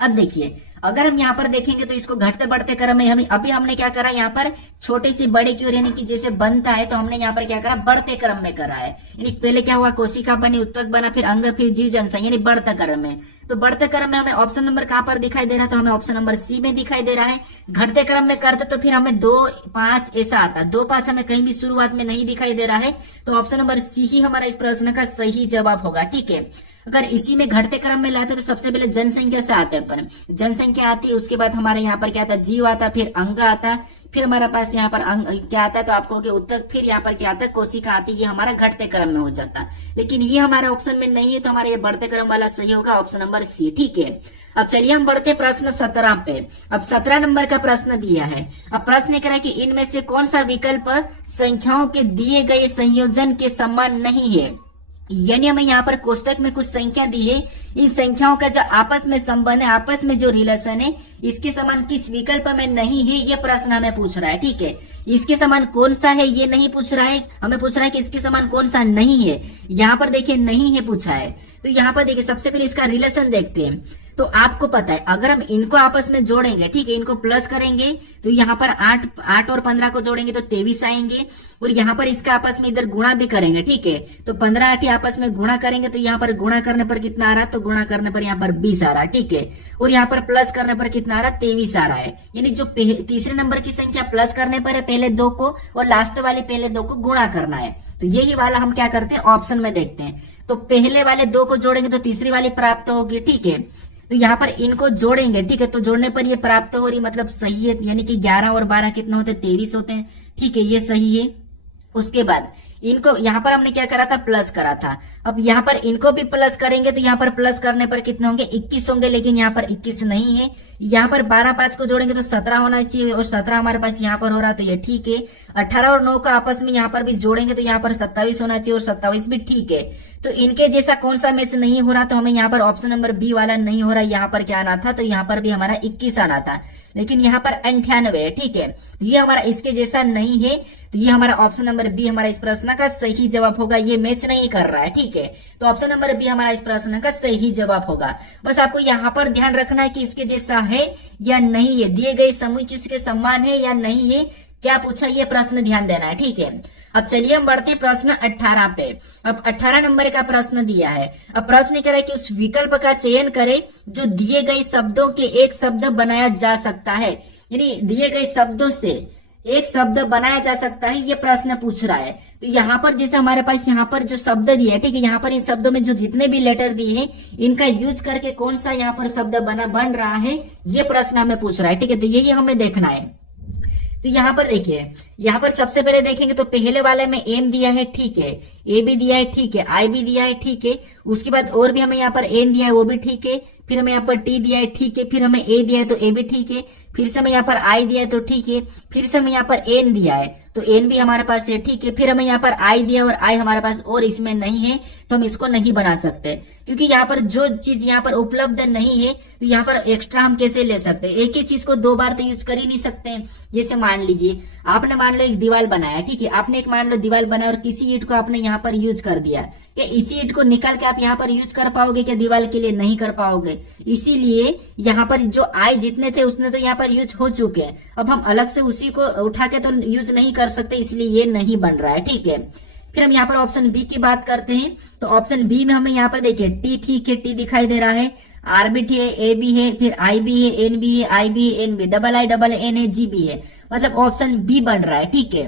अब देखिए अगर हम यहाँ पर देखेंगे तो इसको घटते बढ़ते क्रम में हमें अभी हमने क्या करा, यहाँ पर छोटे से बड़े की ओर, यानी कि जैसे बनता है तो हमने यहाँ पर क्या करा, बढ़ते क्रम में करा है। यानी पहले क्या हुआ, कोशिका बनी, उत्तक बना, फिर अंग, फिर जीव, जनसंख्या, यानी बढ़ते क्रम में। तो बढ़ते क्रम में हमें ऑप्शन नंबर कहाँ पर दिखाई दे रहा है, तो हमें ऑप्शन नंबर सी में दिखाई दे रहा है। घटते क्रम में करते तो फिर हमें 2, 5 ऐसा आता, 2, 5 हमें कहीं भी शुरुआत में नहीं दिखाई दे रहा है, तो ऑप्शन नंबर सी ही हमारा इस प्रश्न का सही जवाब होगा, ठीक है। अगर इसी में घटते क्रम में लाते तो सबसे पहले जनसंख्या से आते हैं अपन, जनसंख्या आती है, उसके बाद हमारे यहाँ पर क्या आता है, जीव आता, फिर अंग आता, फिर हमारे पास यहाँ पर क्या आता है, तो आपको उत्तक, फिर यहाँ पर क्या आता है, कोशिका आती है, ये हमारा घटते क्रम में हो जाता। लेकिन ये हमारे ऑप्शन में नहीं है, तो हमारा ये बढ़ते क्रम वाला सही होगा, ऑप्शन नंबर सी, ठीक है। अब चलिए हम बढ़ते प्रश्न 17 पे। अब 17 नंबर का प्रश्न दिया है। अब प्रश्न कह रहा है कि इनमें से कौन सा विकल्प संख्याओं के दिए गए संयोजन के समान नहीं है। यानी हमें यहाँ पर कोष्टक में कुछ संख्या दी है, इन संख्याओं का जो आपस में संबंध है, आपस में जो रिलेशन है, इसके समान किस विकल्प में नहीं है, ये प्रश्न हमें पूछ रहा है, ठीक है। इसके समान कौन सा है ये नहीं पूछ रहा है, हमें पूछ रहा है कि इसके समान कौन सा नहीं है। यहाँ पर देखिए नहीं है पूछा है, तो यहाँ पर देखिए सबसे पहले इसका रिलेशन देखते हैं। तो आपको पता है अगर हम इनको आपस में जोड़ेंगे, ठीक है, इनको प्लस करेंगे तो यहाँ पर 8 और 15 को जोड़ेंगे तो 23 आएंगे, और यहाँ पर इसका आपस में इधर गुणा भी करेंगे, ठीक है, तो 15 8 आपस में गुणा करेंगे तो यहाँ पर गुणा करने पर कितना आ रहा है, तो गुणा करने पर यहाँ पर 20 आ रहा है, ठीक है, और यहाँ पर प्लस करने पर कितना आ रहा है, 23 आ रहा है। यानी जो तीसरे नंबर की संख्या प्लस करने पर है पहले 2 को, और लास्ट वाली पहले 2 को गुणा करना है। तो यही वाला हम क्या करते हैं, ऑप्शन में देखते हैं। तो पहले वाले 2 को जोड़ेंगे तो तीसरी वाली प्राप्त होगी, ठीक है। तो यहाँ पर इनको जोड़ेंगे, ठीक है, तो जोड़ने पर ये प्राप्त हो रही, मतलब सही है, यानी कि 11 और 12 कितना होते हैं, 23 होते हैं, ठीक है, ये सही है। उसके बाद इनको यहाँ पर हमने क्या करा था, प्लस करा था। अब यहाँ पर इनको भी प्लस करेंगे तो यहाँ पर प्लस करने पर कितने होंगे, 21 होंगे, लेकिन यहाँ पर 21 नहीं है। यहाँ पर 12 5 को जोड़ेंगे तो 17 होना चाहिए, और 17 हमारे पास यहाँ पर हो रहा है, तो ये ठीक है। 18 और 9 को आपस में यहाँ पर भी जोड़ेंगे तो यहाँ पर 27 होना चाहिए, और 27 भी ठीक है। तो इनके जैसा कौन सा मैच नहीं हो रहा, तो हमें यहाँ पर ऑप्शन नंबर बी वाला नहीं हो रहा। यहाँ पर क्या आना था, तो यहाँ पर भी हमारा 21 आना था, लेकिन यहाँ पर 98 है, ठीक है, तो ये हमारा इसके जैसा नहीं है, तो ये हमारा ऑप्शन नंबर बी हमारा इस प्रश्न का सही जवाब होगा। ये मैच नहीं कर रहा है, ठीक है, तो ऑप्शन नंबर बी हमारा इस प्रश्न का सही जवाब होगा। बस आपको यहाँ पर ध्यान रखना है कि इसके जैसा है या नहीं है, दिए गए समूह के समान है या नहीं है, क्या पूछा ये प्रश्न ध्यान देना है, ठीक है। अब चलिए हम बढ़ते हैं प्रश्न 18 पे। अब 18 नंबर का प्रश्न दिया है। अब प्रश्न कह रहा है कि उस विकल्प का चयन करें जो दिए गए शब्दों के एक शब्द बनाया जा सकता है। यानी दिए गए शब्दों से एक शब्द बनाया जा सकता है, ये प्रश्न पूछ रहा है। तो यहाँ पर जैसे हमारे पास यहाँ पर जो शब्द दिए है, ठीक है, यहाँ पर इन शब्दों में जो जितने भी लेटर दिए हैं इनका यूज करके कौन सा यहाँ पर शब्द बन रहा है, ये प्रश्न हमें पूछ रहा है, ठीक है, तो यही हमें देखना है। तो यहाँ पर देखिए, यहाँ पर सबसे पहले देखेंगे तो पहले वाले में एम दिया है, ठीक है, ए भी दिया है, ठीक है, आई भी दिया है, ठीक है, उसके बाद और भी हमें यहाँ पर एन दिया है, वो भी ठीक है, फिर हमें यहाँ पर टी दिया है, ठीक है, फिर हमें ए दिया है तो ए भी ठीक है, फिर से हमें यहाँ पर आई दिया है तो ठीक है, फिर से हमें यहाँ पर एन दिया है तो एन भी हमारे पास है, ठीक है, फिर हमें यहाँ पर आई दिया और आई हमारे पास और इसमें नहीं है, तो हम इसको नहीं बना सकते, क्योंकि यहाँ पर जो चीज यहाँ पर उपलब्ध नहीं है तो यहाँ पर एक्स्ट्रा हम कैसे ले सकते हैं। एक ही चीज को 2 बार तो यूज कर ही नहीं सकते। जैसे मान लीजिए आपने मान लो एक दीवार बनाया, ठीक है, आपने एक मान लो दीवार बनाया और किसी ईंट को आपने यहाँ पर यूज कर दिया, क्या इसी ईंट को निकाल के आप यहाँ पर यूज कर पाओगे क्या? दीवार के लिए नहीं कर पाओगे। इसीलिए यहाँ पर जो आय जितने थे उतने तो यहाँ पर यूज हो चुके हैं। अब हम अलग से उसी को उठा के तो यूज नहीं कर सकते, इसलिए ये नहीं बन रहा है। ठीक है, फिर हम यहाँ पर ऑप्शन बी की बात करते हैं। तो ऑप्शन बी में हमें यहाँ पर देखिए टी, ठीक है, टी दिखाई दे रहा है, आर भी है, ए भी है, फिर आई भी है, एन भी है, आई भी है, एन भी, डबल आई डबल एन है, जी भी है, मतलब ऑप्शन बी बन रहा है। ठीक है,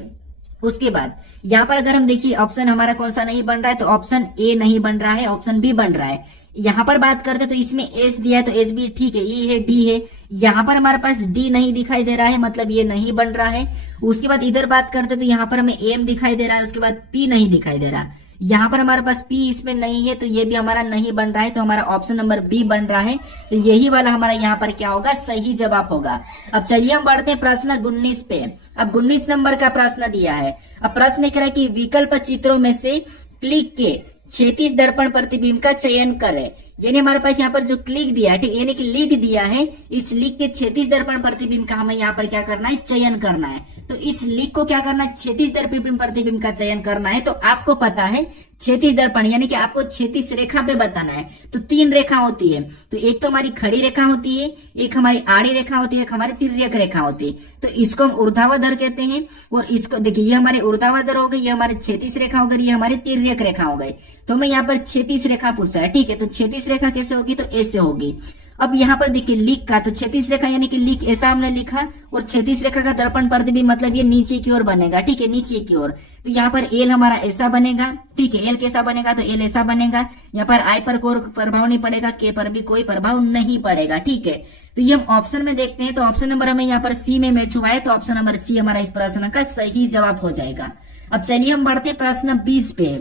उसके बाद यहाँ पर अगर हम देखिए ऑप्शन हमारा कौन सा नहीं बन रहा है, तो ऑप्शन ए नहीं बन रहा है, ऑप्शन बी बन रहा है। यहाँ पर बात करते तो इसमें एस दिया है तो एस भी ठीक है, ई है, डी है। यहाँ पर हमारे पास डी नहीं दिखाई दे रहा है, मतलब ये नहीं बन रहा है। उसके बाद इधर बात करते तो यहाँ पर हमें एम दिखाई दे रहा है, उसके बाद पी नहीं दिखाई दे रहा। यहाँ पर हमारे पास पी इसमें नहीं है, तो ये भी हमारा नहीं बन रहा है, तो हमारा ऑप्शन नंबर बी बन रहा है। तो यही वाला हमारा यहाँ पर क्या होगा, सही जवाब होगा। अब चलिए हम बढ़ते हैं प्रश्न 19 पे। अब 19 नंबर का प्रश्न दिया है। अब प्रश्न कह रहा है कि विकल्प चित्रों में से क्लिक के क्षैतिज दर्पण प्रतिबिंब का चयन करें। यानी हमारे पास यहाँ पर जो क्लिक दिया है, यानी कि लिख दिया है, इस लिख के क्षैतिज दर्पण प्रतिबिंब का हमें यहाँ पर क्या करना है, चयन करना है। तो इस लिख को क्या करना है, क्षैतिज दर्पण प्रतिबिंब का चयन करना है। तो आपको पता है क्षैतिज दर्पण यानी कि आपको क्षैतिज रेखा पे बताना है। तो 3 रेखा होती है, तो एक तो हमारी खड़ी रेखा होती है, एक हमारी आड़ी रेखा होती है, एक हमारी तिर्यक रेखा होती है। तो इसको हम ऊर्ध्वाधर कहते हैं, और इसको देखिए ये हमारे ऊर्ध्वाधर हो गई, ये हमारी क्षैतिज रेखा हो गई, ये हमारी तिर्यक रेखा हो गई। तो हमें यहाँ पर क्षैतिज रेखा पूछा है। ठीक है, तो क्षैतिज रेखा कैसे होगी, तो ऐसे होगी। अब यहाँ पर देखिए लिख का, तो क्षैतिज रेखा यानी कि लिख ऐसा हमने लिखा, और क्षैतिज रेखा का दर्पण प्रतिबिंब मतलब ये नीचे की ओर बनेगा। ठीक है, नीचे की ओर। तो यहाँ पर एल हमारा ऐसा बनेगा। ठीक है, एल कैसा बनेगा, तो एल ऐसा बनेगा। यहाँ पर आई पर कोई प्रभाव नहीं पड़ेगा, के पर भी कोई प्रभाव नहीं पड़ेगा। ठीक है, तो ये हम ऑप्शन में देखते हैं। तो ऑप्शन नंबर हमें यहाँ पर सी में मैच हुआ है, तो ऑप्शन नंबर सी हमारा इस प्रश्न का सही जवाब हो जाएगा। अब चलिए हम बढ़ते हैं प्रश्न 20 पे।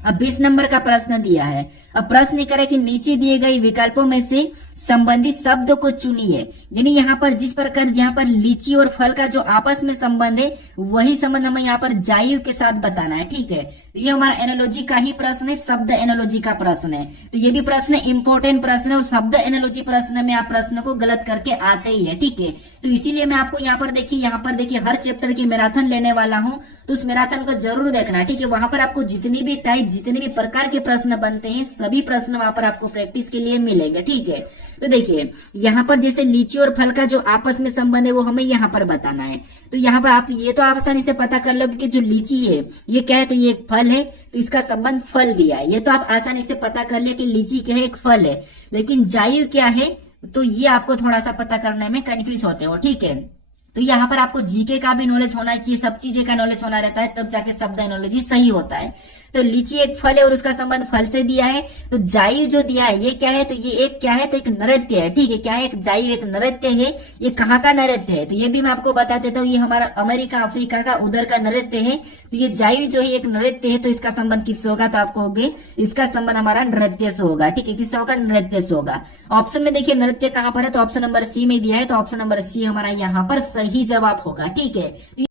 अब 20 नंबर का प्रश्न दिया है। अब प्रश्न करें कि नीचे दिए गए विकल्पों में से संबंधित शब्द को चुनिए। यानी यहाँ पर जिस प्रकार यहाँ पर लीची और फल का जो आपस में संबंध है, वही संबंध हमें यहाँ पर जायु के साथ बताना है। ठीक है, तो ये हमारा एनालॉजी का ही प्रश्न है, शब्द एनालॉजी का प्रश्न है। तो ये भी प्रश्न इंपॉर्टेंट प्रश्न है, और शब्द एनालॉजी प्रश्न में आप प्रश्न को गलत करके आते ही है। ठीक है, तो इसीलिए मैं आपको यहाँ पर देखिए हर चैप्टर की मैराथन लेने वाला हूँ, तो उस मैराथन को जरूर देखना। ठीक है, वहां पर आपको जितनी भी टाइप, जितने भी प्रकार के प्रश्न बनते हैं, सभी प्रश्न वहां पर आपको प्रैक्टिस के लिए मिलेंगे। ठीक है, तो देखिए यहाँ पर जैसे लीची और फल का जो आपस में संबंध है वो हमें यहाँ पर बताना है। तो यहाँ पर आप ये तो आसानी से पता कर लोगे कि जो लीची है ये क्या है, तो ये एक फल है, तो इसका संबंध फल दिया है। ये तो आप आसानी से पता कर लिया कि लीची क्या है, एक फल है। लेकिन जायु क्या है, तो ये आपको थोड़ा सा पता करने में कंफ्यूज होते हो। ठीक है, तो यहाँ पर आपको जीके का भी नॉलेज होना चाहिए, सब चीजें का नॉलेज होना रहता है, तब जाके शब्द एनालॉजी सही होता है। तो लीची एक फल है और उसका संबंध फल से दिया है। तो जायु जो दिया है ये क्या है, तो ये एक क्या है, तो एक नृत्य है। ठीक है, क्या है, एक जायु एक नृत्य है। ये कहाँ का नृत्य है, तो ये भी मैं आपको बता देता हूँ, ये हमारा अमेरिका अफ्रीका का उधर का नृत्य है। तो ये जायु जो है एक नृत्य है, तो इसका संबंध किससे होगा, तो आपको होगे इसका संबंध हमारा नृत्य से होगा। ठीक है, किससे होगा, नृत्य से होगा। ऑप्शन में देखिए नृत्य कहाँ पर है, तो ऑप्शन नंबर सी में दिया है, तो ऑप्शन नंबर सी हमारा यहाँ पर सही जवाब होगा। ठीक है।